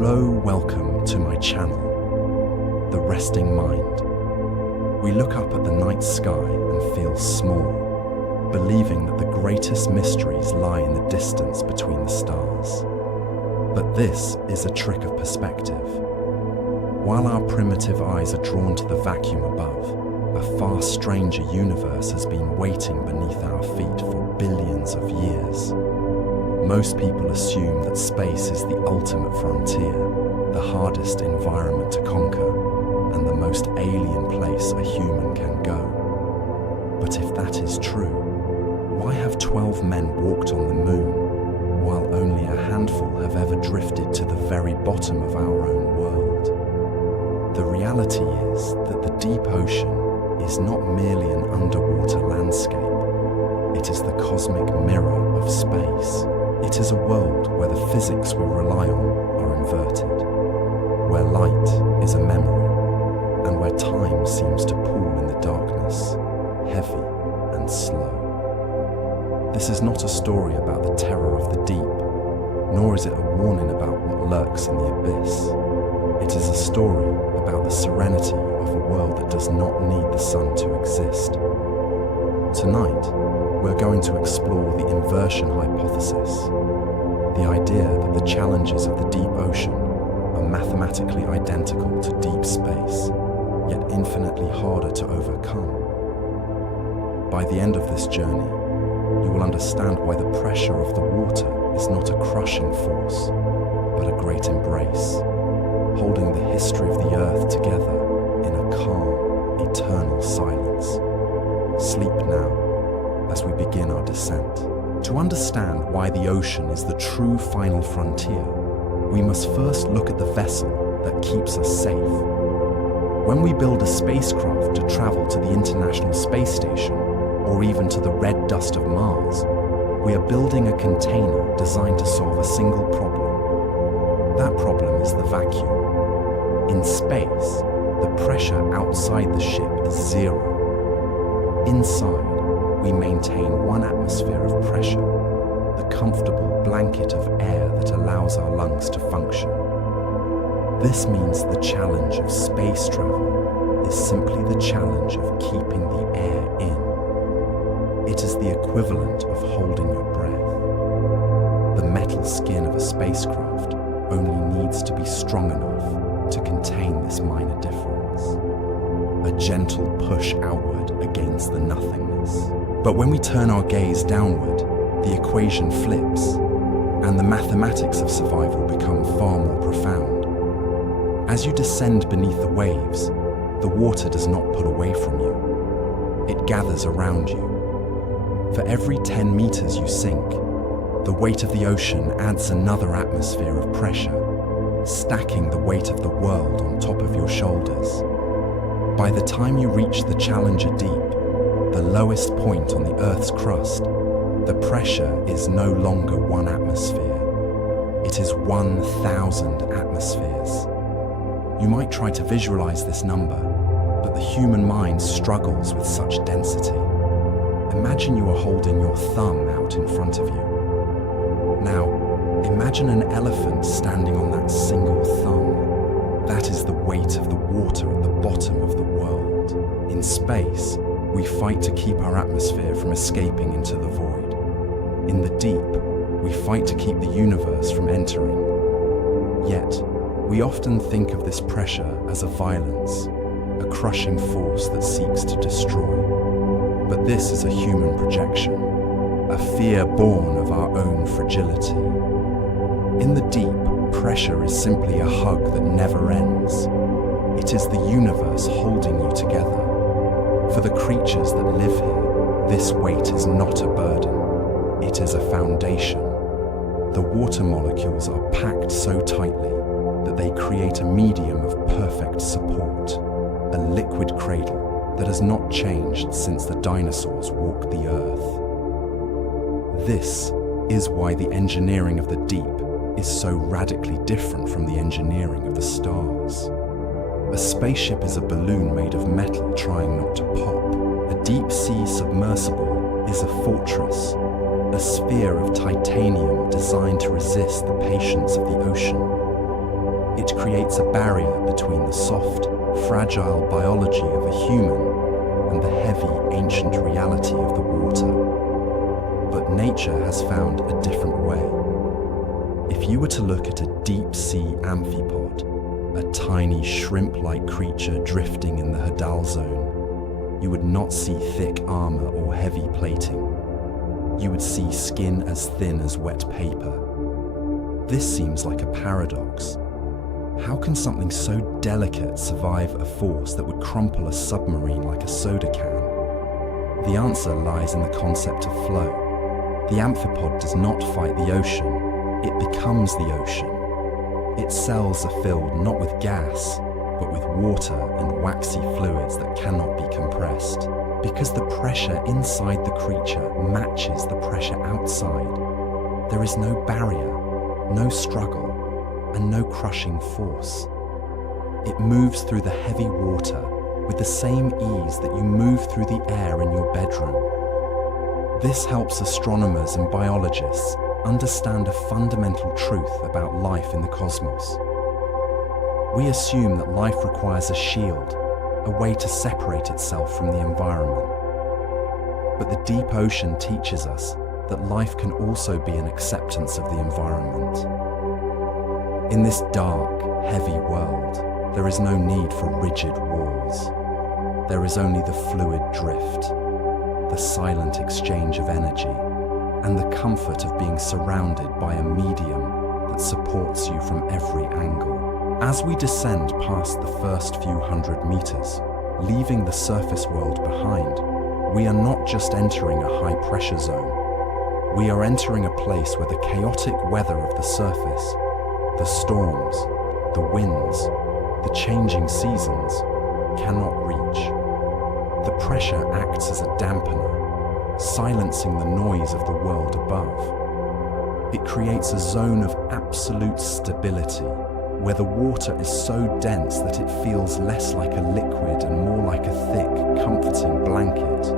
Hello, welcome to my channel, The Resting Mind. We look up at the night sky and feel small, believing that the greatest mysteries lie in the distance between the stars. But this is a trick of perspective. While our primitive eyes are drawn to the vacuum above, a far stranger universe has been waiting beneath our feet for billions of years. Most people assume that space is the ultimate frontier, the hardest environment to conquer, and the most alien place a human can go. But if that is true, why have 12 men walked on the moon, while only a handful have ever drifted to the very bottom of our own world? The reality is that the deep ocean is not merely an underwater landscape, it is the cosmic mirror of space. It is a world where the physics we rely on are inverted, where light is a memory, and where time seems to pool in the darkness, heavy and slow. This is not a story about the terror of the deep, nor is it a warning about what lurks in the abyss. It is a story about the serenity of a world that does not need the sun to exist. Tonight, we're going to explore the inversion hypothesis, the idea that the challenges of the deep ocean are mathematically identical to deep space, yet infinitely harder to overcome. By the end of this journey, you will understand why the pressure of the water is not a crushing force, but a great embrace, holding the history of the earth together in a calm, eternal silence. Sleep now, as we begin our descent. To understand why the ocean is the true final frontier, we must first look at the vessel that keeps us safe. When we build a spacecraft to travel to the International Space Station, or even to the red dust of Mars, we are building a container designed to solve a single problem. That problem is the vacuum. In space, the pressure outside the ship is zero. Inside, we maintain 1 atmosphere of pressure, the comfortable blanket of air that allows our lungs to function. This means the challenge of space travel is simply the challenge of keeping the air in. It is the equivalent of holding your breath. The metal skin of a spacecraft only needs to be strong enough to contain this minor difference. A gentle push outward against the nothingness. But when we turn our gaze downward, the equation flips, and the mathematics of survival become far more profound. As you descend beneath the waves, the water does not pull away from you. It gathers around you. For every 10 meters you sink, the weight of the ocean adds another atmosphere of pressure, stacking the weight of the world on top of your shoulders. By the time you reach the Challenger Deep, the lowest point on the Earth's crust, the pressure is no longer 1 atmosphere. It is 1,000 atmospheres. You might try to visualize this number, but the human mind struggles with such density. Imagine you are holding your thumb out in front of you. Now, imagine an elephant standing on that single thumb. That is the weight of the water at the bottom of the world. In space, we fight to keep our atmosphere from escaping into the void. In the deep, we fight to keep the universe from entering. Yet, we often think of this pressure as a violence, a crushing force that seeks to destroy. But this is a human projection, a fear born of our own fragility. In the deep, pressure is simply a hug that never ends. It is the universe holding you together. For the creatures that live here, this weight is not a burden, it is a foundation. The water molecules are packed so tightly that they create a medium of perfect support, a liquid cradle that has not changed since the dinosaurs walked the earth. This is why the engineering of the deep is so radically different from the engineering of the stars. A spaceship is a balloon made of metal trying not to pop. A deep-sea submersible is a fortress, a sphere of titanium designed to resist the patience of the ocean. It creates a barrier between the soft, fragile biology of a human and the heavy, ancient reality of the water. But nature has found a different way. If you were to look at a deep-sea amphipod, a tiny shrimp-like creature drifting in the Hadal zone, you would not see thick armor or heavy plating. You would see skin as thin as wet paper. This seems like a paradox. How can something so delicate survive a force that would crumple a submarine like a soda can? The answer lies in the concept of flow. The amphipod does not fight the ocean, it becomes the ocean. Its cells are filled not with gas, but with water and waxy fluids that cannot be compressed, because the pressure inside the creature matches the pressure outside. There is no barrier, no struggle, and no crushing force. It moves through the heavy water with the same ease that you move through the air in your bedroom. This helps astronomers and biologists understand a fundamental truth about life in the cosmos. We assume that life requires a shield, a way to separate itself from the environment. But the deep ocean teaches us that life can also be an acceptance of the environment. In this dark, heavy world, there is no need for rigid walls. There is only the fluid drift, the silent exchange of energy, and the comfort of being surrounded by a medium that supports you from every angle. As we descend past the first few hundred meters, leaving the surface world behind, we are not just entering a high-pressure zone. We are entering a place where the chaotic weather of the surface, the storms, the winds, the changing seasons, cannot reach. The pressure acts as a dampener, silencing the noise of the world above. It creates a zone of absolute stability, where the water is so dense that it feels less like a liquid and more like a thick, comforting blanket.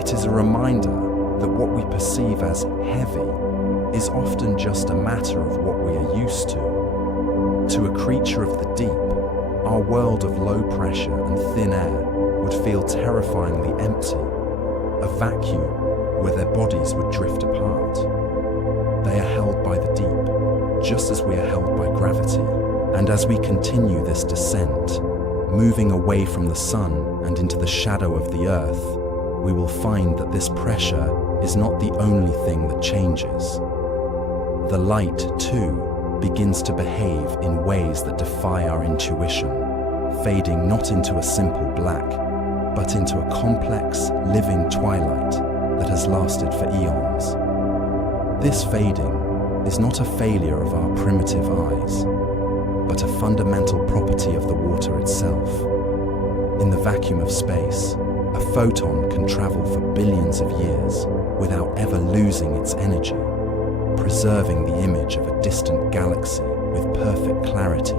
It is a reminder that what we perceive as heavy is often just a matter of what we are used to. To a creature of the deep, our world of low pressure and thin air would feel terrifyingly empty, a vacuum where their bodies would drift apart. They are held by the deep, just as we are held by gravity. And as we continue this descent, moving away from the sun and into the shadow of the earth, we will find that this pressure is not the only thing that changes. The light, too, begins to behave in ways that defy our intuition, fading not into a simple black, but into a complex, living twilight that has lasted for eons. This fading is not a failure of our primitive eyes, but a fundamental property of the water itself. In the vacuum of space, a photon can travel for billions of years without ever losing its energy, preserving the image of a distant galaxy with perfect clarity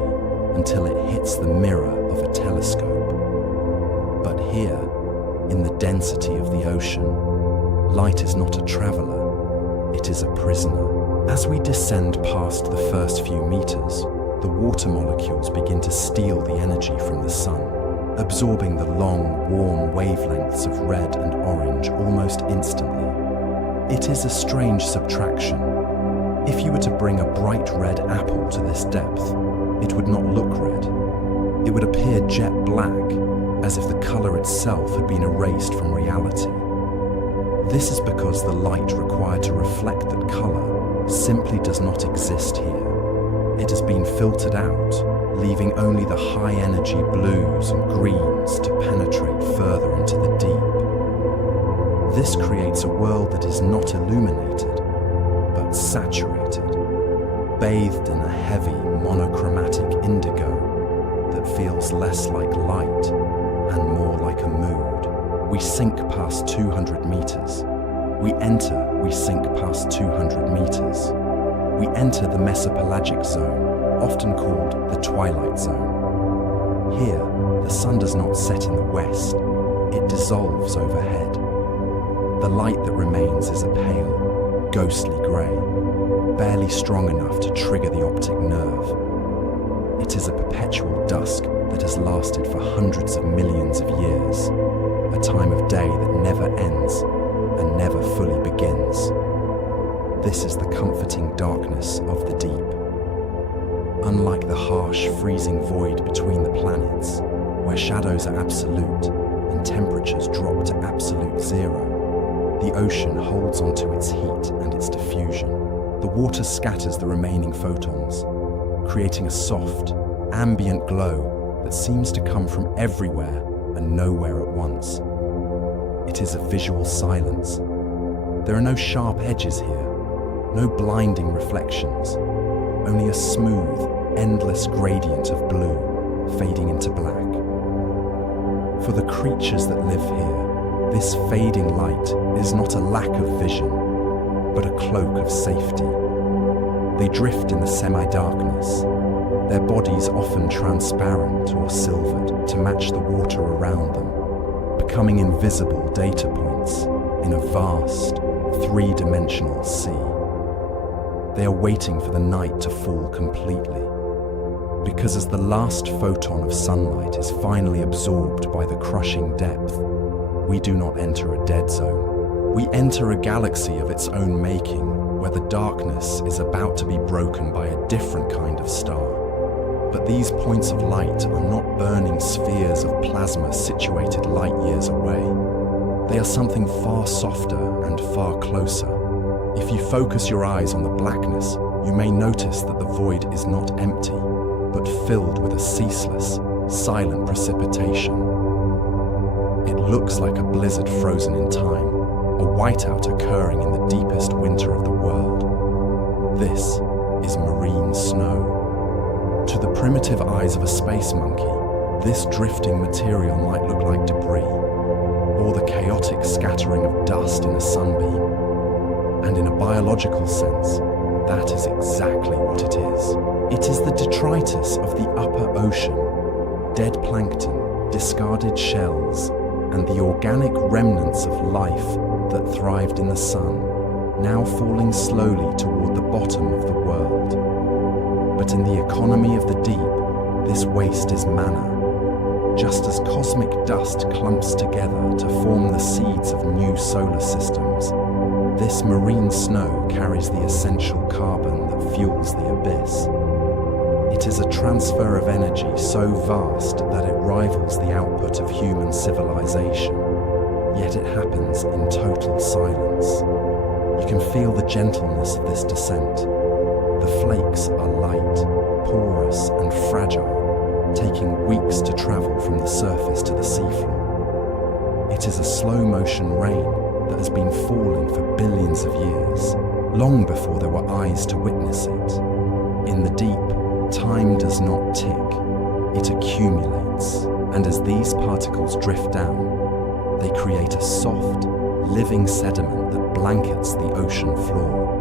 until it hits the mirror of a telescope. But here, in the density of the ocean, light is not a traveler, it is a prisoner. As we descend past the first few meters, the water molecules begin to steal the energy from the sun, absorbing the long, warm wavelengths of red and orange almost instantly. It is a strange subtraction. If you were to bring a bright red apple to this depth, it would not look red. It would appear jet black, as if the color itself had been erased from reality. This is because the light required to reflect that color simply does not exist here. It has been filtered out, leaving only the high-energy blues and greens to penetrate further into the deep. This creates a world that is not illuminated, but saturated, bathed in a heavy monochromatic indigo that feels less like light and more like a mood. We sink past 200 meters. We sink past 200 meters. We enter the mesopelagic zone, often called the twilight zone. Here, the sun does not set in the west, it dissolves overhead. The light that remains is a pale, ghostly grey, barely strong enough to trigger the optic nerve. It is a perpetual dusk that has lasted for hundreds of millions of years, a time of day that never ends and never fully begins. This is the comforting darkness of the deep. Unlike the harsh, freezing void between the planets, where shadows are absolute and temperatures drop to absolute zero, the ocean holds onto its heat and its diffusion. The water scatters the remaining photons, creating a soft, ambient glow that seems to come from everywhere and nowhere at once. It is a visual silence. There are no sharp edges here, no blinding reflections, only a smooth, endless gradient of blue fading into black. For the creatures that live here, this fading light is not a lack of vision, but a cloak of safety. They drift in the semi-darkness, their bodies often transparent or silvered to match the water around them, becoming invisible data points in a vast, three-dimensional sea. They are waiting for the night to fall completely, because as the last photon of sunlight is finally absorbed by the crushing depth, we do not enter a dead zone. We enter a galaxy of its own making, where the darkness is about to be broken by a different kind of star. But these points of light are not burning spheres of plasma situated light years away. They are something far softer and far closer. If you focus your eyes on the blackness, you may notice that the void is not empty, but filled with a ceaseless, silent precipitation. It looks like a blizzard frozen in time, a whiteout occurring in the deepest winter of the world. This is marine snow. To the primitive eyes of a space monkey, this drifting material might look like debris, or the chaotic scattering of dust in a sunbeam. And in a biological sense, that is exactly what it is. It is the detritus of the upper ocean, dead plankton, discarded shells, and the organic remnants of life that thrived in the sun, now falling slowly toward the bottom of the world. But in the economy of the deep, this waste is manna. Just as cosmic dust clumps together to form the seeds of new solar systems, this marine snow carries the essential carbon that fuels the abyss. It is a transfer of energy so vast that it rivals the output of human civilization, yet it happens in total silence. You can feel the gentleness of this descent. The flakes are light, porous, and fragile, taking weeks to travel from the surface to the seafloor. It is a slow-motion rain that has been falling for billions of years, long before there were eyes to witness it. In the deep, time does not tick, it accumulates, and as these particles drift down, they create a soft, living sediment that blankets the ocean floor,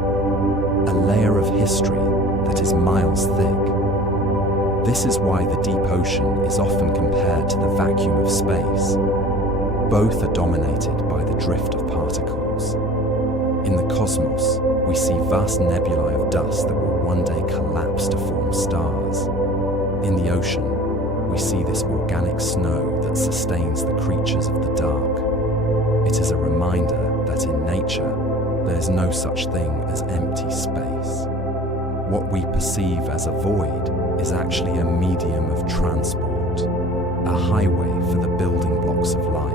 a layer of history that is miles thick. This is why the deep ocean is often compared to the vacuum of space. Both are dominated by the drift of particles. In the cosmos, we see vast nebulae of dust that will one day collapse to form stars. In the ocean, we see this organic snow that sustains the creatures of the dark. It is a reminder that in nature, there is no such thing as empty space. What we perceive as a void is actually a medium of transport, a highway for the building blocks of life.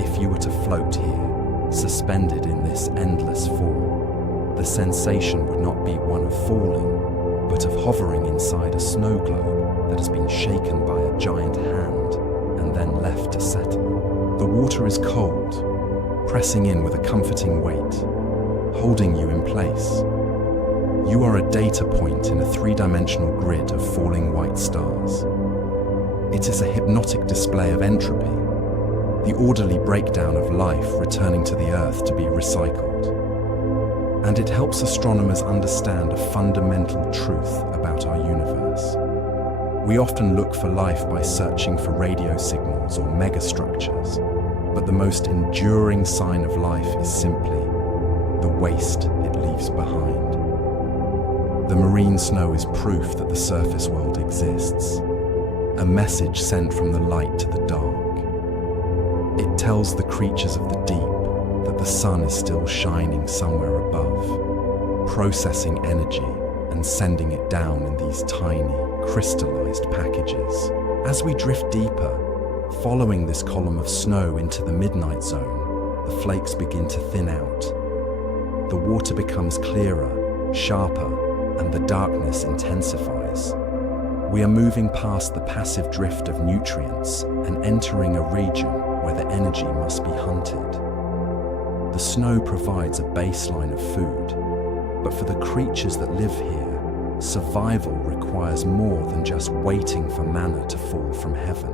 If you were to float here, suspended in this endless form, the sensation would not be one of falling, but of hovering inside a snow globe that has been shaken by a giant hand and then left to settle. The water is cold, pressing in with a comforting weight, holding you in place. You are a data point in a three-dimensional grid of falling white stars. It is a hypnotic display of entropy, the orderly breakdown of life returning to the Earth to be recycled. And it helps astronomers understand a fundamental truth about our universe. We often look for life by searching for radio signals or megastructures, but the most enduring sign of life is simply the waste it leaves behind. The marine snow is proof that the surface world exists, a message sent from the light to the dark. It tells the creatures of the deep that the sun is still shining somewhere above, processing energy and sending it down in these tiny, crystallized packages. As we drift deeper, following this column of snow into the midnight zone, the flakes begin to thin out. The water becomes clearer, sharper, and the darkness intensifies. We are moving past the passive drift of nutrients and entering a region where the energy must be hunted. The snow provides a baseline of food, but for the creatures that live here, survival requires more than just waiting for manna to fall from heaven.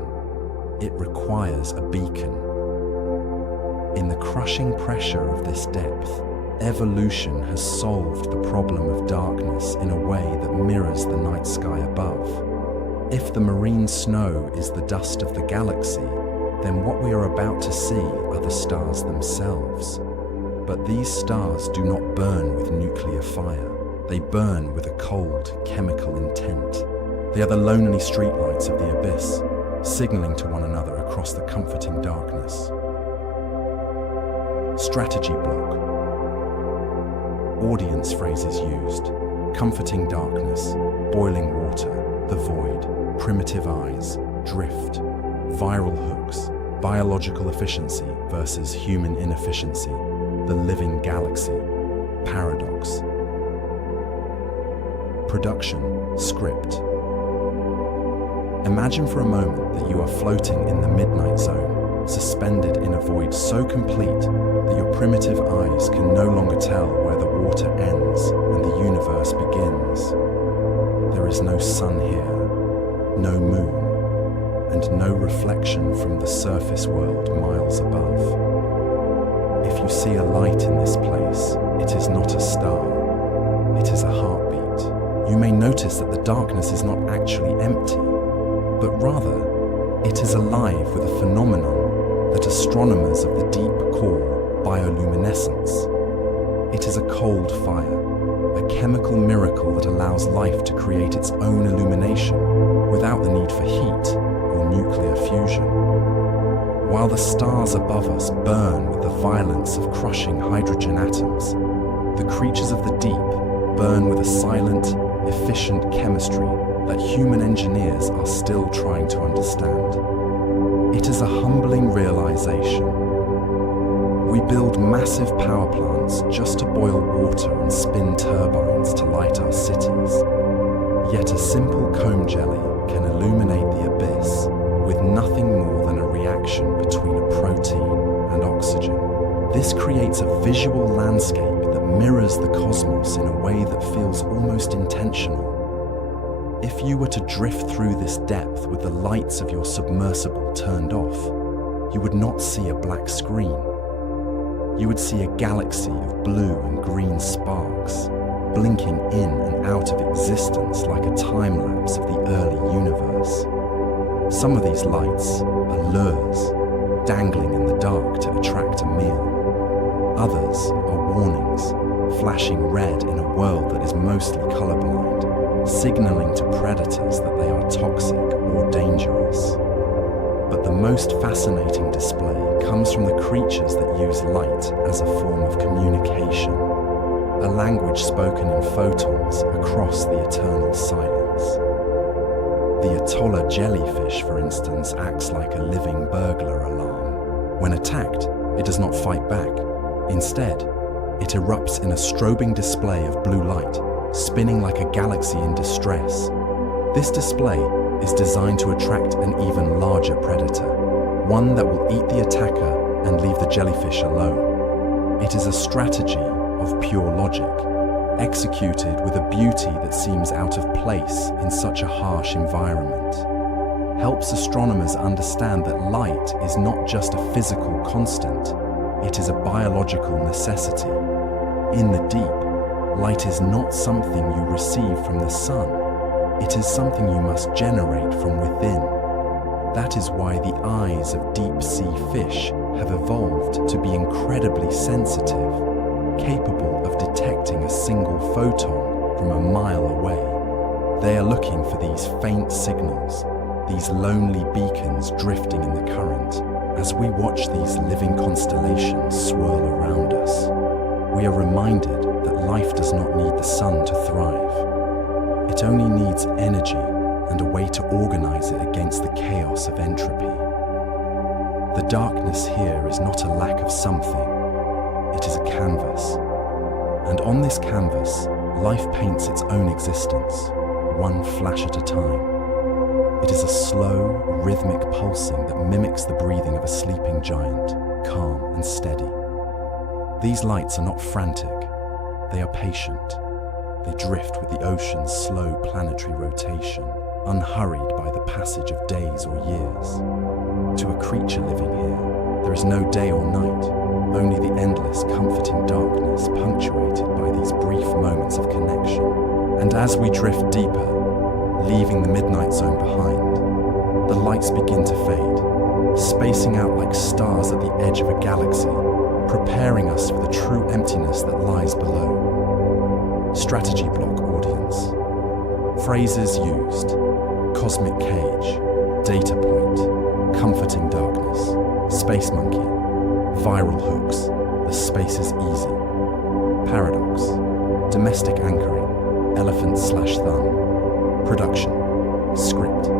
It requires a beacon. In the crushing pressure of this depth, evolution has solved the problem of darkness in a way that mirrors the night sky above. If the marine snow is the dust of the galaxy, then what we are about to see are the stars themselves. But these stars do not burn with nuclear fire. They burn with a cold, chemical intent. They are the lonely streetlights of the abyss, signaling to one another across the comforting darkness. Strategy block. Audience phrases used: comforting darkness, boiling water, the void, primitive eyes, drift, viral hooks, biological efficiency versus human inefficiency, the living galaxy, paradox. Production, script. Imagine for a moment that you are floating in the midnight zone, suspended in a void so complete that your primitive eyes can no longer tell where the water ends and the universe begins. There is no sun here, no moon, and no reflection from the surface world miles above. If you see a light in this place, it is not a star, it is a heartbeat. You may notice that the darkness is not actually empty, but rather, it is alive with a phenomenon that astronomers of the deep call bioluminescence. It is a cold fire, a chemical miracle that allows life to create its own illumination without the need for heat or nuclear fusion. While the stars above us burn with the violence of crushing hydrogen atoms, the creatures of the deep burn with a silent, efficient chemistry that human engineers are still trying to understand. It is a humbling realization. We build massive power plants just to boil water and spin turbines to light our cities. Yet a simple comb jelly can illuminate the abyss with nothing more than a reaction between a protein and oxygen. This creates a visual landscape that mirrors the cosmos in a way that feels almost intentional. If you were to drift through this depth with the lights of your submersible turned off, you would not see a black screen. You would see a galaxy of blue and green sparks, blinking in and out of existence like a time-lapse of the early universe. Some of these lights are lures, dangling in the dark to attract a meal. Others are warnings, flashing red in a world that is mostly colorblind, signaling to predators that they are toxic or dangerous. But the most fascinating display comes from the creatures that use light as a form of communication, a language spoken in photons across the eternal silence. The Atolla jellyfish, for instance, acts like a living burglar alarm. When attacked, it does not fight back. Instead, it erupts in a strobing display of blue light, spinning like a galaxy in distress. This display is designed to attract an even larger predator, one that will eat the attacker and leave the jellyfish alone. It is a strategy of pure logic, executed with a beauty that seems out of place in such a harsh environment. Helps astronomers understand that light is not just a physical constant, it is a biological necessity. In the deep, light is not something you receive from the sun. It is something you must generate from within. That is why the eyes of deep-sea fish have evolved to be incredibly sensitive, capable of detecting a single photon from a mile away. They are looking for these faint signals, these lonely beacons drifting in the current. As we watch these living constellations swirl around us, we are reminded that life does not need the sun to thrive. It only needs energy and a way to organize it against the chaos of entropy. The darkness here is not a lack of something, it is a canvas. And on this canvas, life paints its own existence, one flash at a time. It is a slow, rhythmic pulsing that mimics the breathing of a sleeping giant, calm and steady. These lights are not frantic, they are patient. They drift with the ocean's slow planetary rotation, unhurried by the passage of days or years. To a creature living here, there is no day or night, only the endless, comforting darkness punctuated by these brief moments of connection. And as we drift deeper, leaving the midnight zone behind, the lights begin to fade, spacing out like stars at the edge of a galaxy, preparing us for the true emptiness that lies below. Strategy block audience. Phrases used: cosmic cage, data point, comforting darkness, space monkey, viral hooks, the space is easy, paradox, domestic anchoring, elephant/thumb, production, script.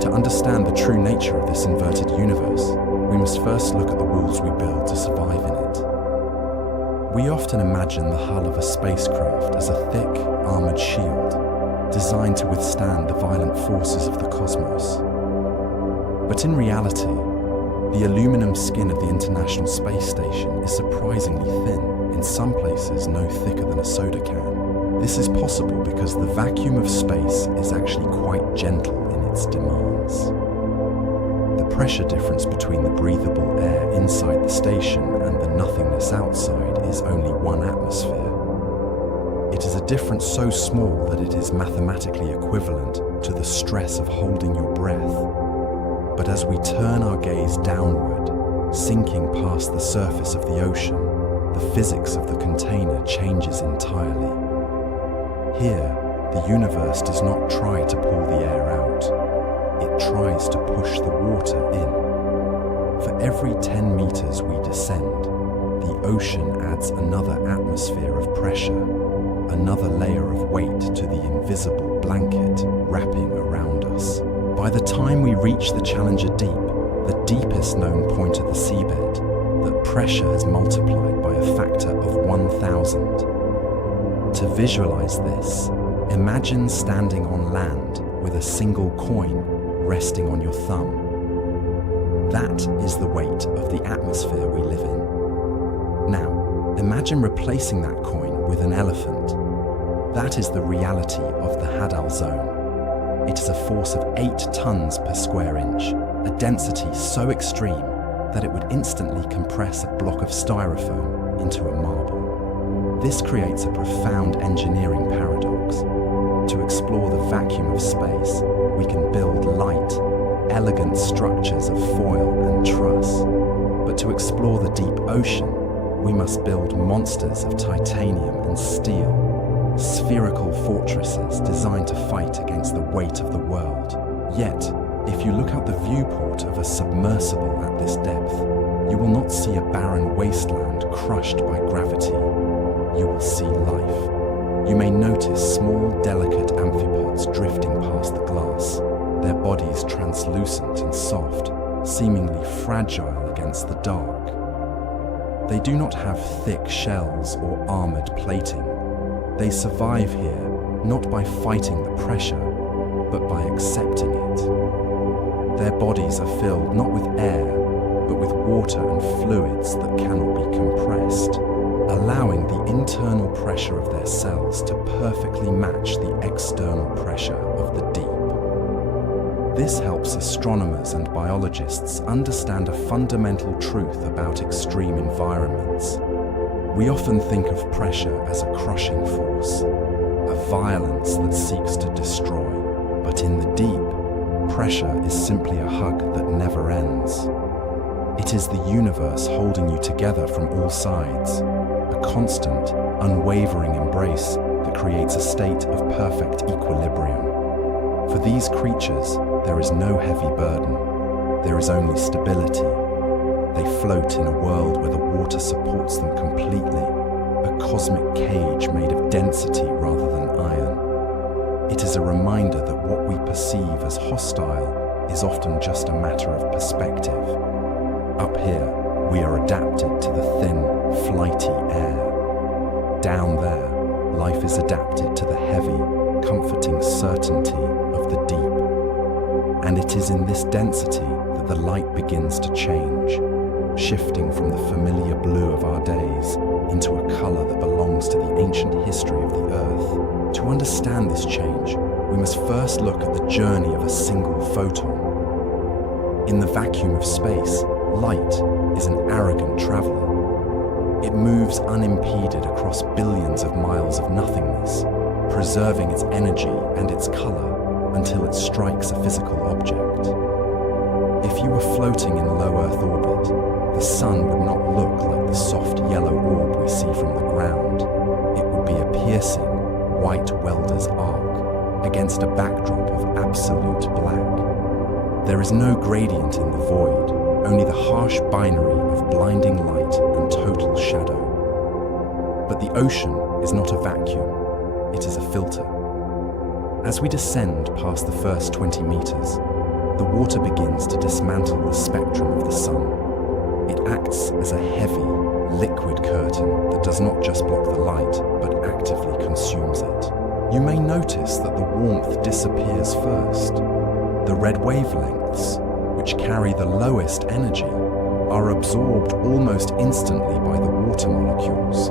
To understand the true nature of this inverted universe, we must first look at the walls we build to survive in it. We often imagine the hull of a spacecraft as a thick, armored shield, designed to withstand the violent forces of the cosmos. But in reality, the aluminum skin of the International Space Station is surprisingly thin, in some places no thicker than a soda can. This is possible because the vacuum of space is actually quite gentle in its demands. The pressure difference between the breathable air inside the station and the nothingness outside is only 1 atmosphere. It is a difference so small that it is mathematically equivalent to the stress of holding your breath. But as we turn our gaze downward, sinking past the surface of the ocean, the physics of the container changes entirely. Here, the universe does not try to pull the air out. It tries to push the water in. For every 10 meters we descend, the ocean adds another atmosphere of pressure, another layer of weight to the invisible blanket wrapping around us. By the time we reach the Challenger Deep, the deepest known point of the seabed, that pressure has multiplied by a factor of 1,000. To visualize this, imagine standing on land with a single coin resting on your thumb. That is the weight of the atmosphere we live in. Now, imagine replacing that coin with an elephant. That is the reality of the Hadal zone. It is a force of 8 tons per square inch, a density so extreme that it would instantly compress a block of styrofoam into a marble. This creates a profound engineering paradox. To explore the vacuum of space, we can build light, elegant structures of foil and truss. But to explore the deep ocean, we must build monsters of titanium and steel, spherical fortresses designed to fight against the weight of the world. Yet, if you look out the viewport of a submersible at this depth, you will not see a barren wasteland crushed by gravity. You will see life. You may notice small, delicate amphipods drifting past the glass, their bodies translucent and soft, seemingly fragile against the dark. They do not have thick shells or armored plating. They survive here not by fighting the pressure, but by accepting it. Their bodies are filled not with air, but with water and fluids that cannot be compressed, allowing the internal pressure of their cells to perfectly match the external pressure of the deep. This helps astronomers and biologists understand a fundamental truth about extreme environments. We often think of pressure as a crushing force, a violence that seeks to destroy. But in the deep, pressure is simply a hug that never ends. It is the universe holding you together from all sides, a constant, unwavering embrace that creates a state of perfect equilibrium. For these creatures, there is no heavy burden. There is only stability. They float in a world where the water supports them completely, a cosmic cage made of density rather than iron. It is a reminder that what we perceive as hostile is often just a matter of perspective. Up here, we are adapted to the thin, flighty air. Down there, life is adapted to the heavy, comforting certainty of the deep. And it is in this density that the light begins to change, shifting from the familiar blue of our days into a color that belongs to the ancient history of the Earth. To understand this change, we must first look at the journey of a single photon. In the vacuum of space, light is an arrogant traveler. It moves unimpeded across billions of miles of nothingness, preserving its energy and its color until it strikes a physical object. If you were floating in low Earth orbit, the sun would not look like the soft yellow orb we see from the ground. It would be a piercing, white welder's arc against a backdrop of absolute black. There is no gradient in the void, only the harsh binary of blinding light and total shadow. But the ocean is not a vacuum, it is a filter. As we descend past the first 20 meters, the water begins to dismantle the spectrum of the sun. It acts as a heavy, liquid curtain that does not just block the light, but actively consumes it. You may notice that the warmth disappears first. The red wavelengths, which carry the lowest energy, are absorbed almost instantly by the water molecules,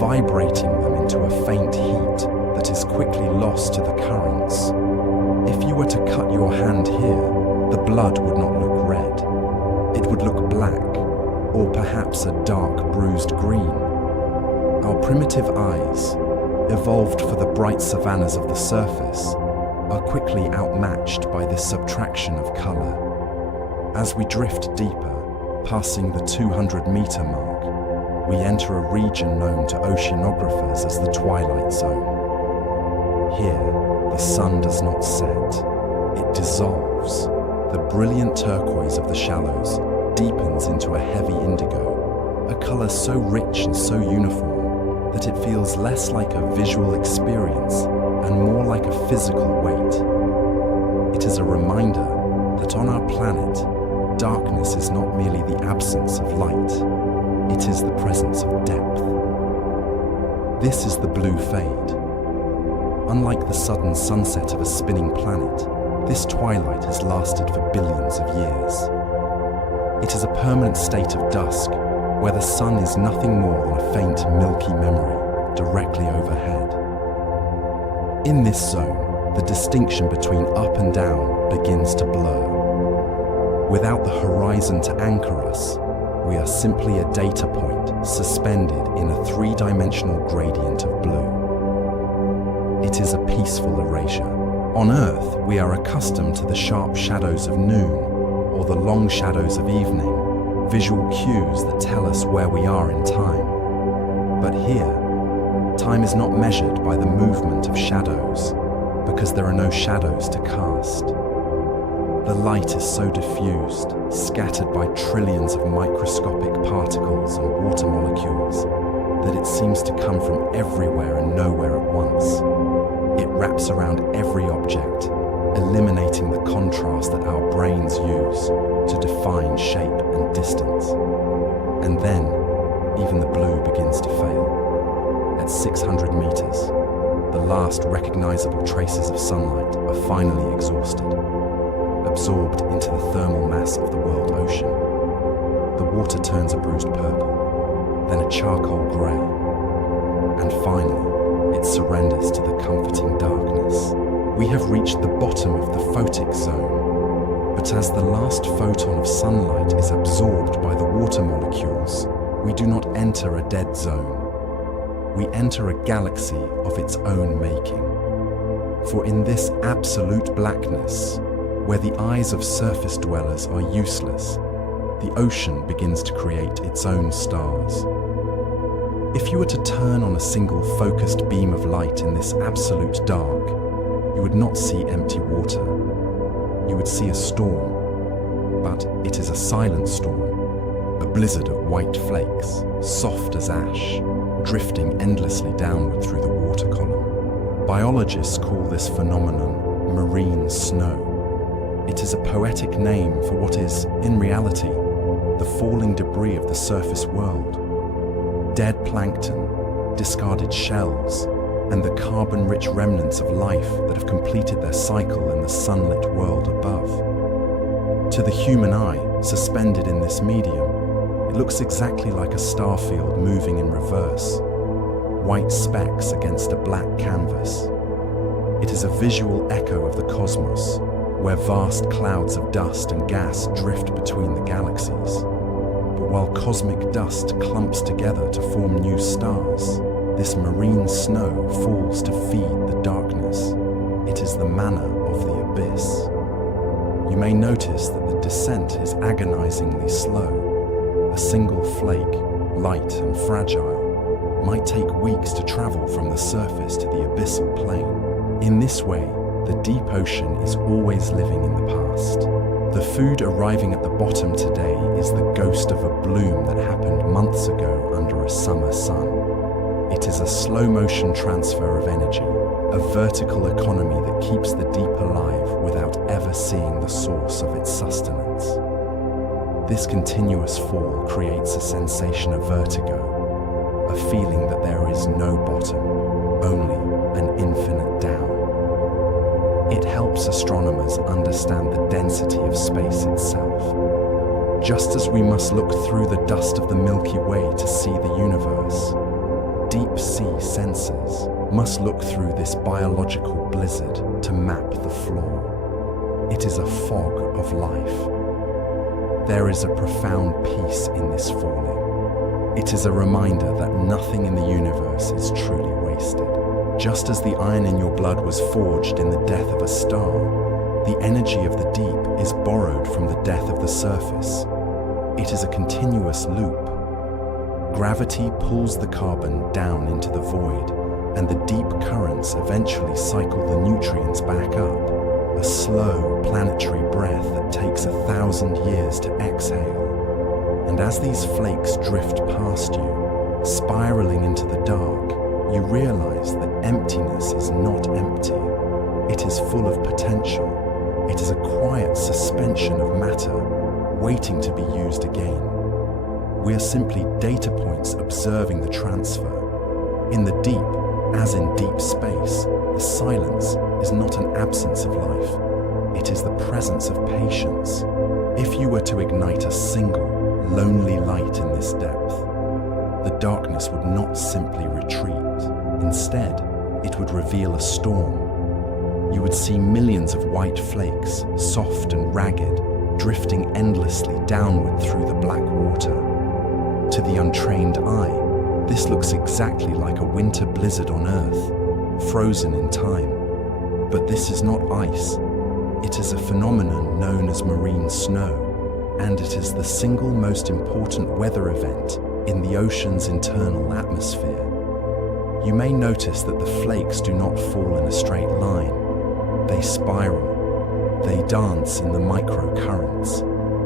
vibrating them into a faint heat that is quickly lost to the currents. If you were to cut your hand here, the blood would not look red. It would look black, or perhaps a dark bruised green. Our primitive eyes, evolved for the bright savannas of the surface, are quickly outmatched by this subtraction of color. As we drift deeper, passing the 200-meter mark, we enter a region known to oceanographers as the twilight zone. Here, the sun does not set, it dissolves. The brilliant turquoise of the shallows deepens into a heavy indigo, a color so rich and so uniform that it feels less like a visual experience and more like a physical weight. It is a reminder that on our planet, darkness is not merely the absence of light, it is the presence of depth. This is the blue fade. Unlike the sudden sunset of a spinning planet, this twilight has lasted for billions of years. It is a permanent state of dusk, where the sun is nothing more than a faint milky memory directly overhead. In this zone, the distinction between up and down begins to blur. Without the horizon to anchor us, we are simply a data point suspended in a three-dimensional gradient of blue. It is a peaceful erasure. On Earth, we are accustomed to the sharp shadows of noon or the long shadows of evening, visual cues that tell us where we are in time. But here, time is not measured by the movement of shadows, because there are no shadows to cast. The light is so diffused, scattered by trillions of microscopic particles and water molecules, that it seems to come from everywhere and nowhere at once. It wraps around every object, eliminating the contrast that our brains use to define shape and distance. And then, even the blue begins to fail. At 600 meters, the last recognizable traces of sunlight are finally exhausted, absorbed into the thermal mass of the world ocean. The water turns a bruised purple, then a charcoal grey, and finally, it surrenders to the comforting darkness. We have reached the bottom of the photic zone, but as the last photon of sunlight is absorbed by the water molecules, we do not enter a dead zone. We enter a galaxy of its own making. For in this absolute blackness, where the eyes of surface dwellers are useless, the ocean begins to create its own stars. If you were to turn on a single focused beam of light in this absolute dark, you would not see empty water. You would see a storm, but it is a silent storm, a blizzard of white flakes, soft as ash, drifting endlessly downward through the water column. Biologists call this phenomenon marine snow. It is a poetic name for what is, in reality, the falling debris of the surface world. Dead plankton, discarded shells, and the carbon-rich remnants of life that have completed their cycle in the sunlit world above. To the human eye, suspended in this medium, it looks exactly like a starfield moving in reverse, white specks against a black canvas. It is a visual echo of the cosmos, where vast clouds of dust and gas drift between the galaxies. But while cosmic dust clumps together to form new stars, this marine snow falls to feed the darkness. It is the manna of the abyss. You may notice that the descent is agonizingly slow. A single flake, light and fragile, might take weeks to travel from the surface to the abyssal plane. In this way, the deep ocean is always living in the past. The food arriving at the bottom today is the ghost of a bloom that happened months ago under a summer sun. It is a slow-motion transfer of energy, a vertical economy that keeps the deep alive without ever seeing the source of its sustenance. This continuous fall creates a sensation of vertigo, a feeling that there is no bottom, only an infinite down. It helps astronomers understand the density of space itself. Just as we must look through the dust of the Milky Way to see the universe, deep-sea sensors must look through this biological blizzard to map the floor. It is a fog of life. There is a profound peace in this falling. It is a reminder that nothing in the universe is truly wasted. Just as the iron in your blood was forged in the death of a star, the energy of the deep is borrowed from the death of the surface. It is a continuous loop. Gravity pulls the carbon down into the void, and the deep currents eventually cycle the nutrients back up, a slow planetary breath that takes 1,000 years to exhale. And as these flakes drift past you, spiraling into the dark, you realize that emptiness is not empty. It is full of potential. It is a quiet suspension of matter, waiting to be used again. We are simply data points observing the transfer. In the deep, as in deep space, the silence is not an absence of life. It is the presence of patience. If you were to ignite a single, lonely light in this depth, the darkness would not simply retreat. Instead, it would reveal a storm. You would see millions of white flakes, soft and ragged, drifting endlessly downward through the black water. To the untrained eye, this looks exactly like a winter blizzard on Earth, frozen in time. But this is not ice. It is a phenomenon known as marine snow, and it is the single most important weather event in the ocean's internal atmosphere. You may notice that the flakes do not fall in a straight line. They spiral. They dance in the microcurrents,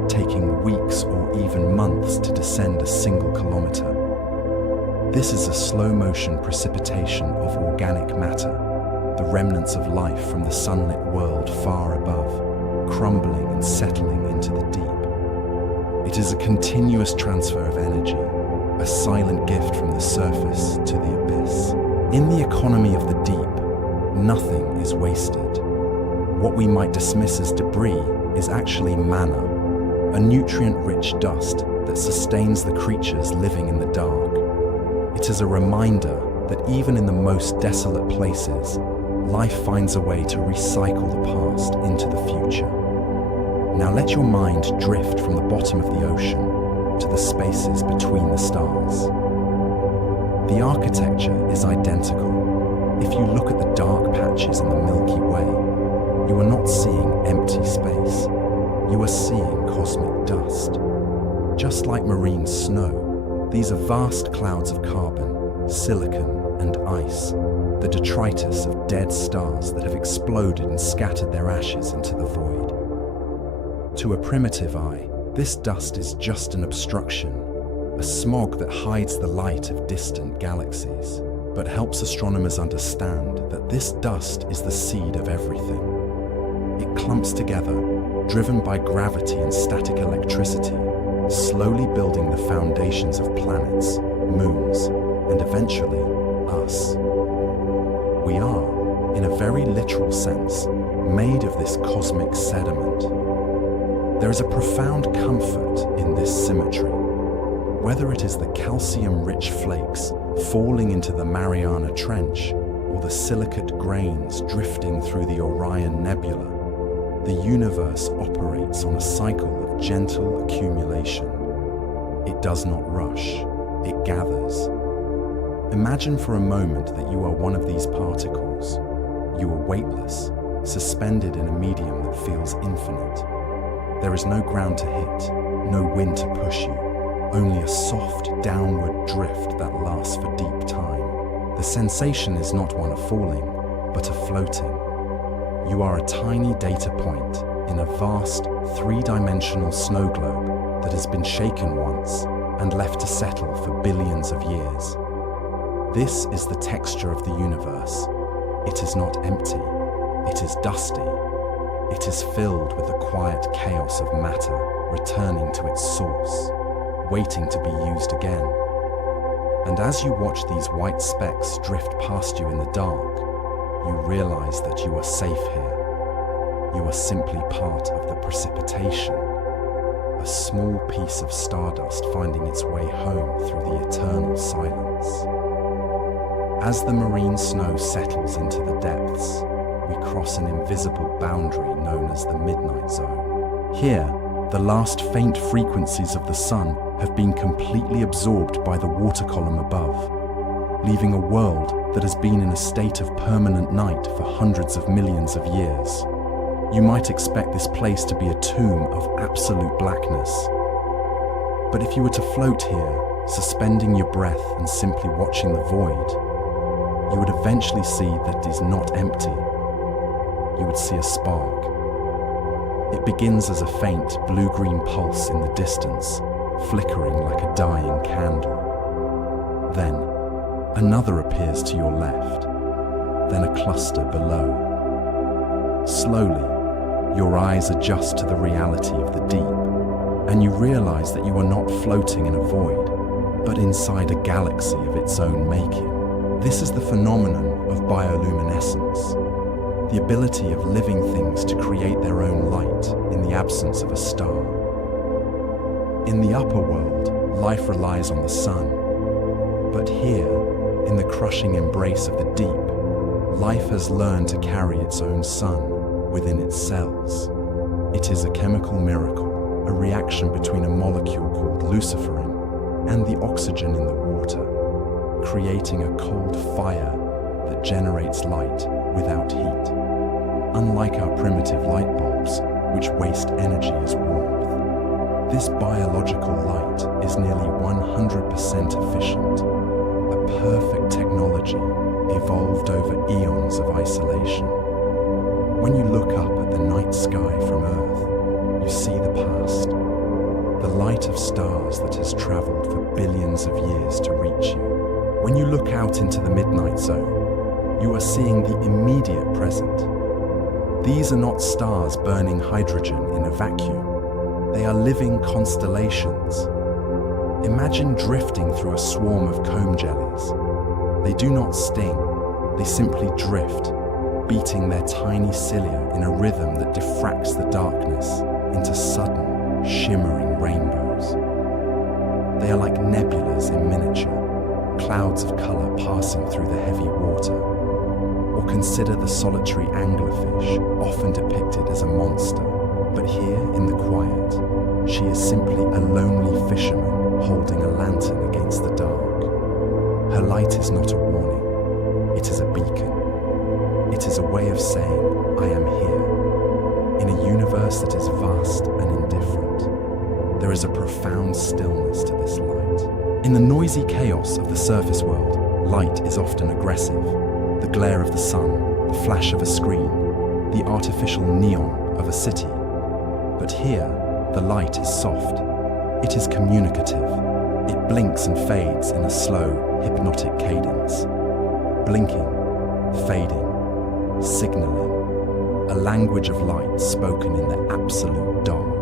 taking weeks or even months to descend a single kilometer. This is a slow-motion precipitation of organic matter, the remnants of life from the sunlit world far above, crumbling and settling into the deep. It is a continuous transfer of energy, a silent gift from the surface to the abyss. In the economy of the deep, nothing is wasted. What we might dismiss as debris is actually manna, a nutrient-rich dust that sustains the creatures living in the dark. It is a reminder that even in the most desolate places, life finds a way to recycle the past into the future. Now let your mind drift from the bottom of the ocean to the spaces between the stars. The architecture is identical. If you look at the dark patches in the Milky Way, you are not seeing empty space. You are seeing cosmic dust. Just like marine snow, these are vast clouds of carbon, silicon, and ice, the detritus of dead stars that have exploded and scattered their ashes into the void. To a primitive eye, this dust is just an obstruction, a smog that hides the light of distant galaxies, but helps astronomers understand that this dust is the seed of everything. It clumps together, driven by gravity and static electricity, slowly building the foundations of planets, moons, and eventually us. We are, in a very literal sense, made of this cosmic sediment. There is a profound comfort in this symmetry. Whether it is the calcium-rich flakes falling into the Mariana Trench or the silicate grains drifting through the Orion Nebula, the universe operates on a cycle of gentle accumulation. It does not rush, it gathers. Imagine for a moment that you are one of these particles. You are weightless, suspended in a medium that feels infinite. There is no ground to hit, no wind to push you, only a soft downward drift that lasts for deep time. The sensation is not one of falling, but of floating. You are a tiny data point in a vast, three-dimensional snow globe that has been shaken once and left to settle for billions of years. This is the texture of the universe. It is not empty. It is dusty. It is filled with the quiet chaos of matter returning to its source, waiting to be used again. And as you watch these white specks drift past you in the dark, you realize that you are safe here. You are simply part of the precipitation, a small piece of stardust finding its way home through the eternal silence. As the marine snow settles into the depths, we cross an invisible boundary known as the midnight zone. Here, the last faint frequencies of the sun have been completely absorbed by the water column above, leaving a world that has been in a state of permanent night for hundreds of millions of years. You might expect this place to be a tomb of absolute blackness. But if you were to float here, suspending your breath and simply watching the void, you would eventually see that it is not empty. You would see a spark. It begins as a faint blue-green pulse in the distance, flickering like a dying candle. Then, another appears to your left, then a cluster below. Slowly, your eyes adjust to the reality of the deep, and you realize that you are not floating in a void, but inside a galaxy of its own making. This is the phenomenon of bioluminescence, the ability of living things to create their own light in the absence of a star. In the upper world, life relies on the sun, but here, in the crushing embrace of the deep, life has learned to carry its own sun within its cells. It is a chemical miracle, a reaction between a molecule called luciferin and the oxygen in the water, creating a cold fire that generates light without heat. Unlike our primitive light bulbs, which waste energy as warmth, this biological light is nearly 100% efficient, a perfect technology evolved over eons of isolation. When you look up at the night sky from Earth, you see the past, the light of stars that has traveled for billions of years to reach you. When you look out into the midnight zone, you are seeing the immediate present. These are not stars burning hydrogen in a vacuum. They are living constellations. Imagine drifting through a swarm of comb jellies. They do not sting, they simply drift, beating their tiny cilia in a rhythm that diffracts the darkness into sudden, shimmering rainbows. They are like nebulas in miniature, clouds of color passing through the heavy water. Or consider the solitary anglerfish, often depicted as a monster, but here in the quiet, she is simply a lonely fisherman holding a lantern against the dark. Her light is not a warning, it is a beacon. It is a way of saying, I am here, in a universe that is vast and indifferent. There is a profound stillness to this light. In the noisy chaos of the surface world, light is often aggressive. The glare of the sun, the flash of a screen, the artificial neon of a city. But here, the light is soft. It is communicative. It blinks and fades in a slow, hypnotic cadence. Blinking, fading, signaling. A language of light spoken in the absolute dark.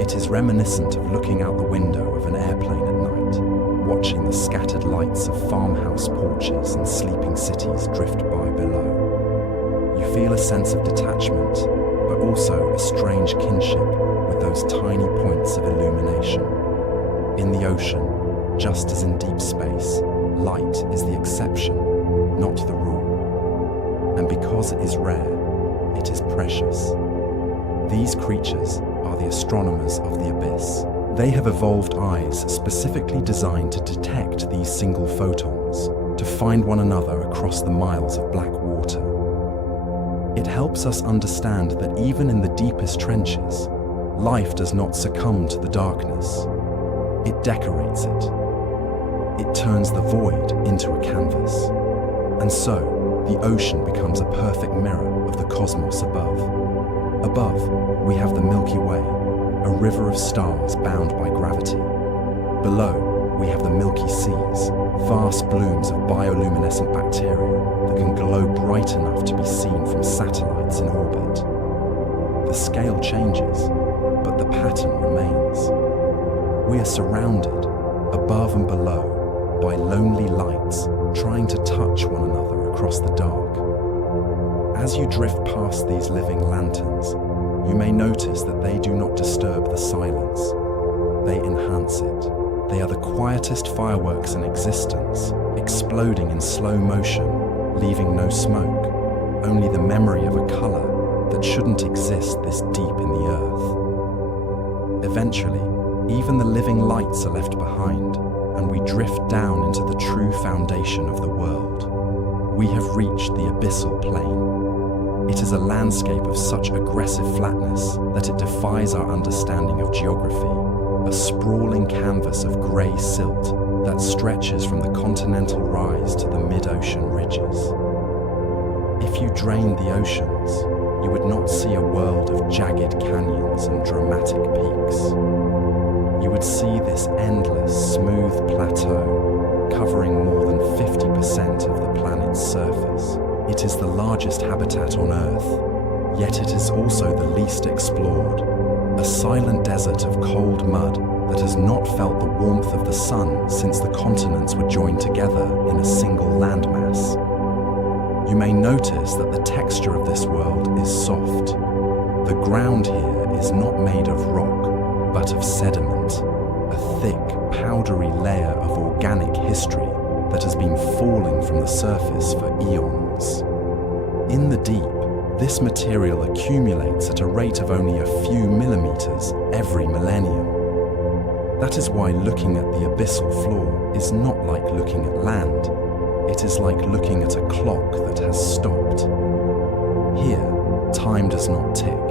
It is reminiscent of looking out the window of an airplane at night, watching the scattered lights of farmhouse porches and sleeping cities drift by below. You feel a sense of detachment, but also a strange kinship with those tiny points of illumination. In the ocean, just as in deep space, light is the exception, not the rule. And because it is rare, it is precious. These creatures are the astronomers of the abyss. They have evolved eyes specifically designed to detect these single photons, to find one another across the miles of black water. It helps us understand that even in the deepest trenches, life does not succumb to the darkness. It decorates it. It turns the void into a canvas. And so, the ocean becomes a perfect mirror of the cosmos above. Above, we have the Milky Way, a river of stars bound by gravity. Below, we have the Milky Seas, vast blooms of bioluminescent bacteria that can glow bright enough to be seen from satellites in orbit. The scale changes, but the pattern remains. We are surrounded, above and below, by lonely lights trying to touch one another across the dark. As you drift past these living lanterns, you may notice that they do not disturb the silence. They enhance it. They are the quietest fireworks in existence, exploding in slow motion, leaving no smoke, only the memory of a color that shouldn't exist this deep in the earth. Eventually, even the living lights are left behind, and we drift down into the true foundation of the world. We have reached the abyssal plain. It is a landscape of such aggressive flatness that it defies our understanding of geography, a sprawling canvas of grey silt that stretches from the continental rise to the mid-ocean ridges. If you drained the oceans, you would not see a world of jagged canyons and dramatic peaks. You would see this endless, smooth plateau covering more than 50% of the planet's surface. It is the largest habitat on Earth, yet it is also the least explored. A silent desert of cold mud that has not felt the warmth of the sun since the continents were joined together in a single landmass. You may notice that the texture of this world is soft. The ground here is not made of rock, but of sediment, a thick, powdery layer of organic history that has been falling from the surface for eons. In the deep, this material accumulates at a rate of only a few millimeters every millennium. That is why looking at the abyssal floor is not like looking at land. It is like looking at a clock that has stopped. Here, time does not tick.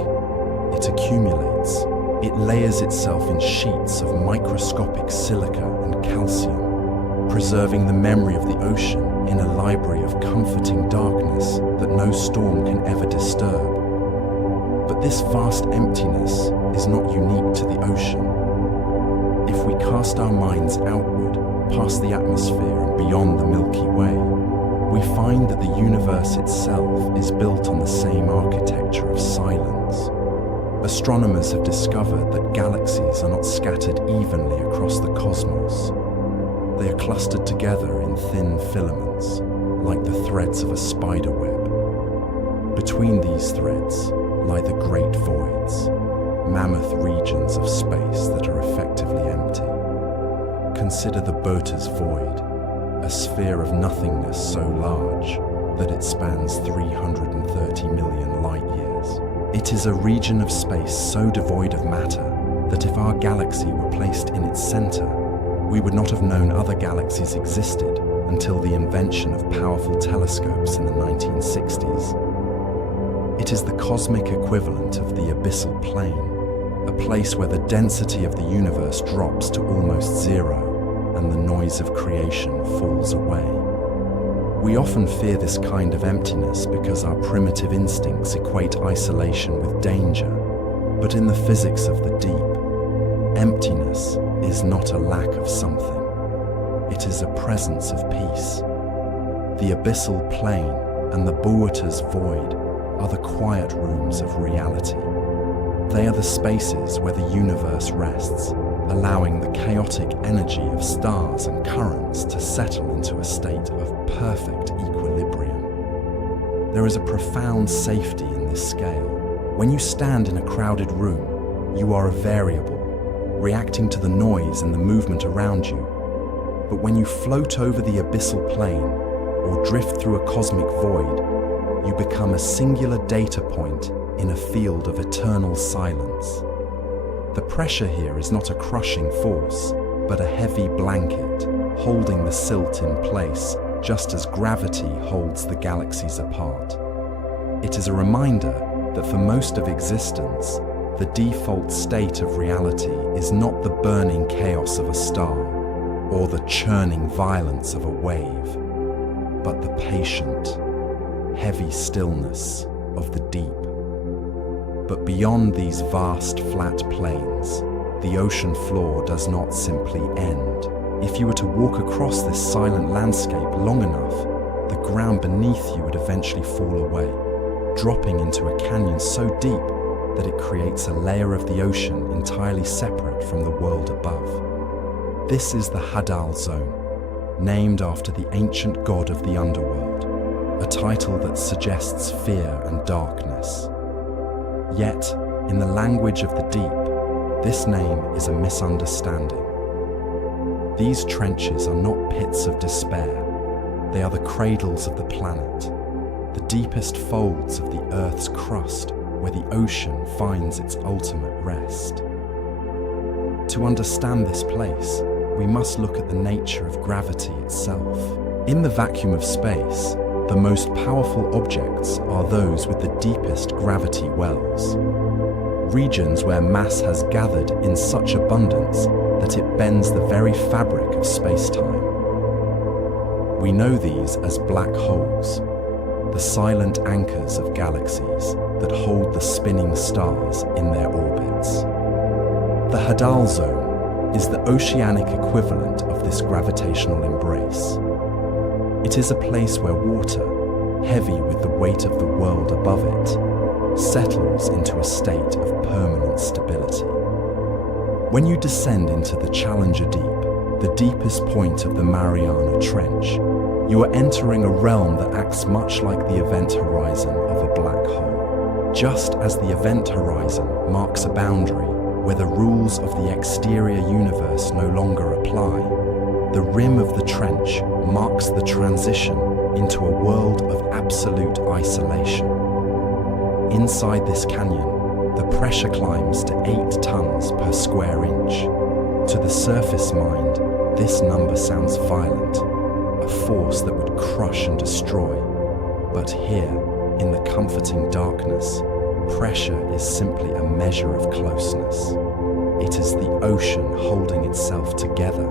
It accumulates. It layers itself in sheets of microscopic silica and calcium, preserving the memory of the ocean in a library of comforting darkness that no storm can ever disturb. But this vast emptiness is not unique to the ocean. If we cast our minds outward, past the atmosphere and beyond the Milky Way, we find that the universe itself is built on the same architecture of silence. Astronomers have discovered that galaxies are not scattered evenly across the cosmos. They are clustered together in thin filaments, like the threads of a spider web. Between these threads lie the great voids, mammoth regions of space that are effectively empty. Consider the Bota's void, a sphere of nothingness so large that it spans 330 million light-years. It is a region of space so devoid of matter that if our galaxy were placed in its center, we would not have known other galaxies existed until the invention of powerful telescopes in the 1960s. It is the cosmic equivalent of the abyssal plain, a place where the density of the universe drops to almost zero, and the noise of creation falls away. We often fear this kind of emptiness because our primitive instincts equate isolation with danger. But in the physics of the deep, emptiness is not a lack of something. It is a presence of peace. The abyssal plane and the Buata's void are the quiet rooms of reality. They are the spaces where the universe rests, allowing the chaotic energy of stars and currents to settle into a state of perfect equilibrium. There is a profound safety in this scale. When you stand in a crowded room, you are a variable, reacting to the noise and the movement around you. But when you float over the abyssal plane or drift through a cosmic void, you become a singular data point in a field of eternal silence. The pressure here is not a crushing force, but a heavy blanket, holding the silt in place, just as gravity holds the galaxies apart. It is a reminder that for most of existence, the default state of reality is not the burning chaos of a star or the churning violence of a wave, but the patient, heavy stillness of the deep. But beyond these vast flat plains, the ocean floor does not simply end. If you were to walk across this silent landscape long enough, the ground beneath you would eventually fall away, dropping into a canyon so deep that it creates a layer of the ocean entirely separate from the world above. This is the Hadal Zone, named after the ancient god of the underworld, a title that suggests fear and darkness. Yet, in the language of the deep, this name is a misunderstanding. These trenches are not pits of despair. They are the cradles of the planet, the deepest folds of the Earth's crust where the ocean finds its ultimate rest. To understand this place, we must look at the nature of gravity itself. In the vacuum of space, the most powerful objects are those with the deepest gravity wells, regions where mass has gathered in such abundance that it bends the very fabric of space-time. We know these as black holes, the silent anchors of galaxies that hold the spinning stars in their orbits. The Hadal Zone is the oceanic equivalent of this gravitational embrace. It is a place where water, heavy with the weight of the world above it, settles into a state of permanent stability. When you descend into the Challenger Deep, the deepest point of the Mariana Trench, you are entering a realm that acts much like the event horizon of a black hole. Just as the event horizon marks a boundary where the rules of the exterior universe no longer apply, the rim of the trench marks the transition into a world of absolute isolation. Inside this canyon, the pressure climbs to 8 tons per square inch. To the surface mind, this number sounds violent, a force that would crush and destroy. But here, in the comforting darkness, pressure is simply a measure of closeness. It is the ocean holding itself together,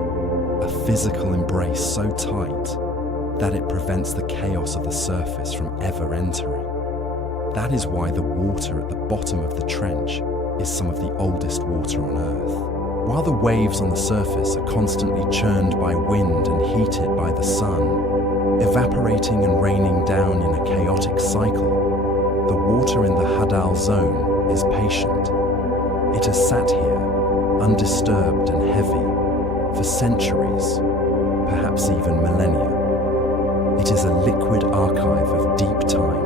a physical embrace so tight that it prevents the chaos of the surface from ever entering. That is why the water at the bottom of the trench is some of the oldest water on Earth. While the waves on the surface are constantly churned by wind and heated by the sun, evaporating and raining down in a chaotic cycle, the water in the Hadal Zone is patient. It has sat here, undisturbed and heavy, for centuries, perhaps even millennia. It is a liquid archive of deep time,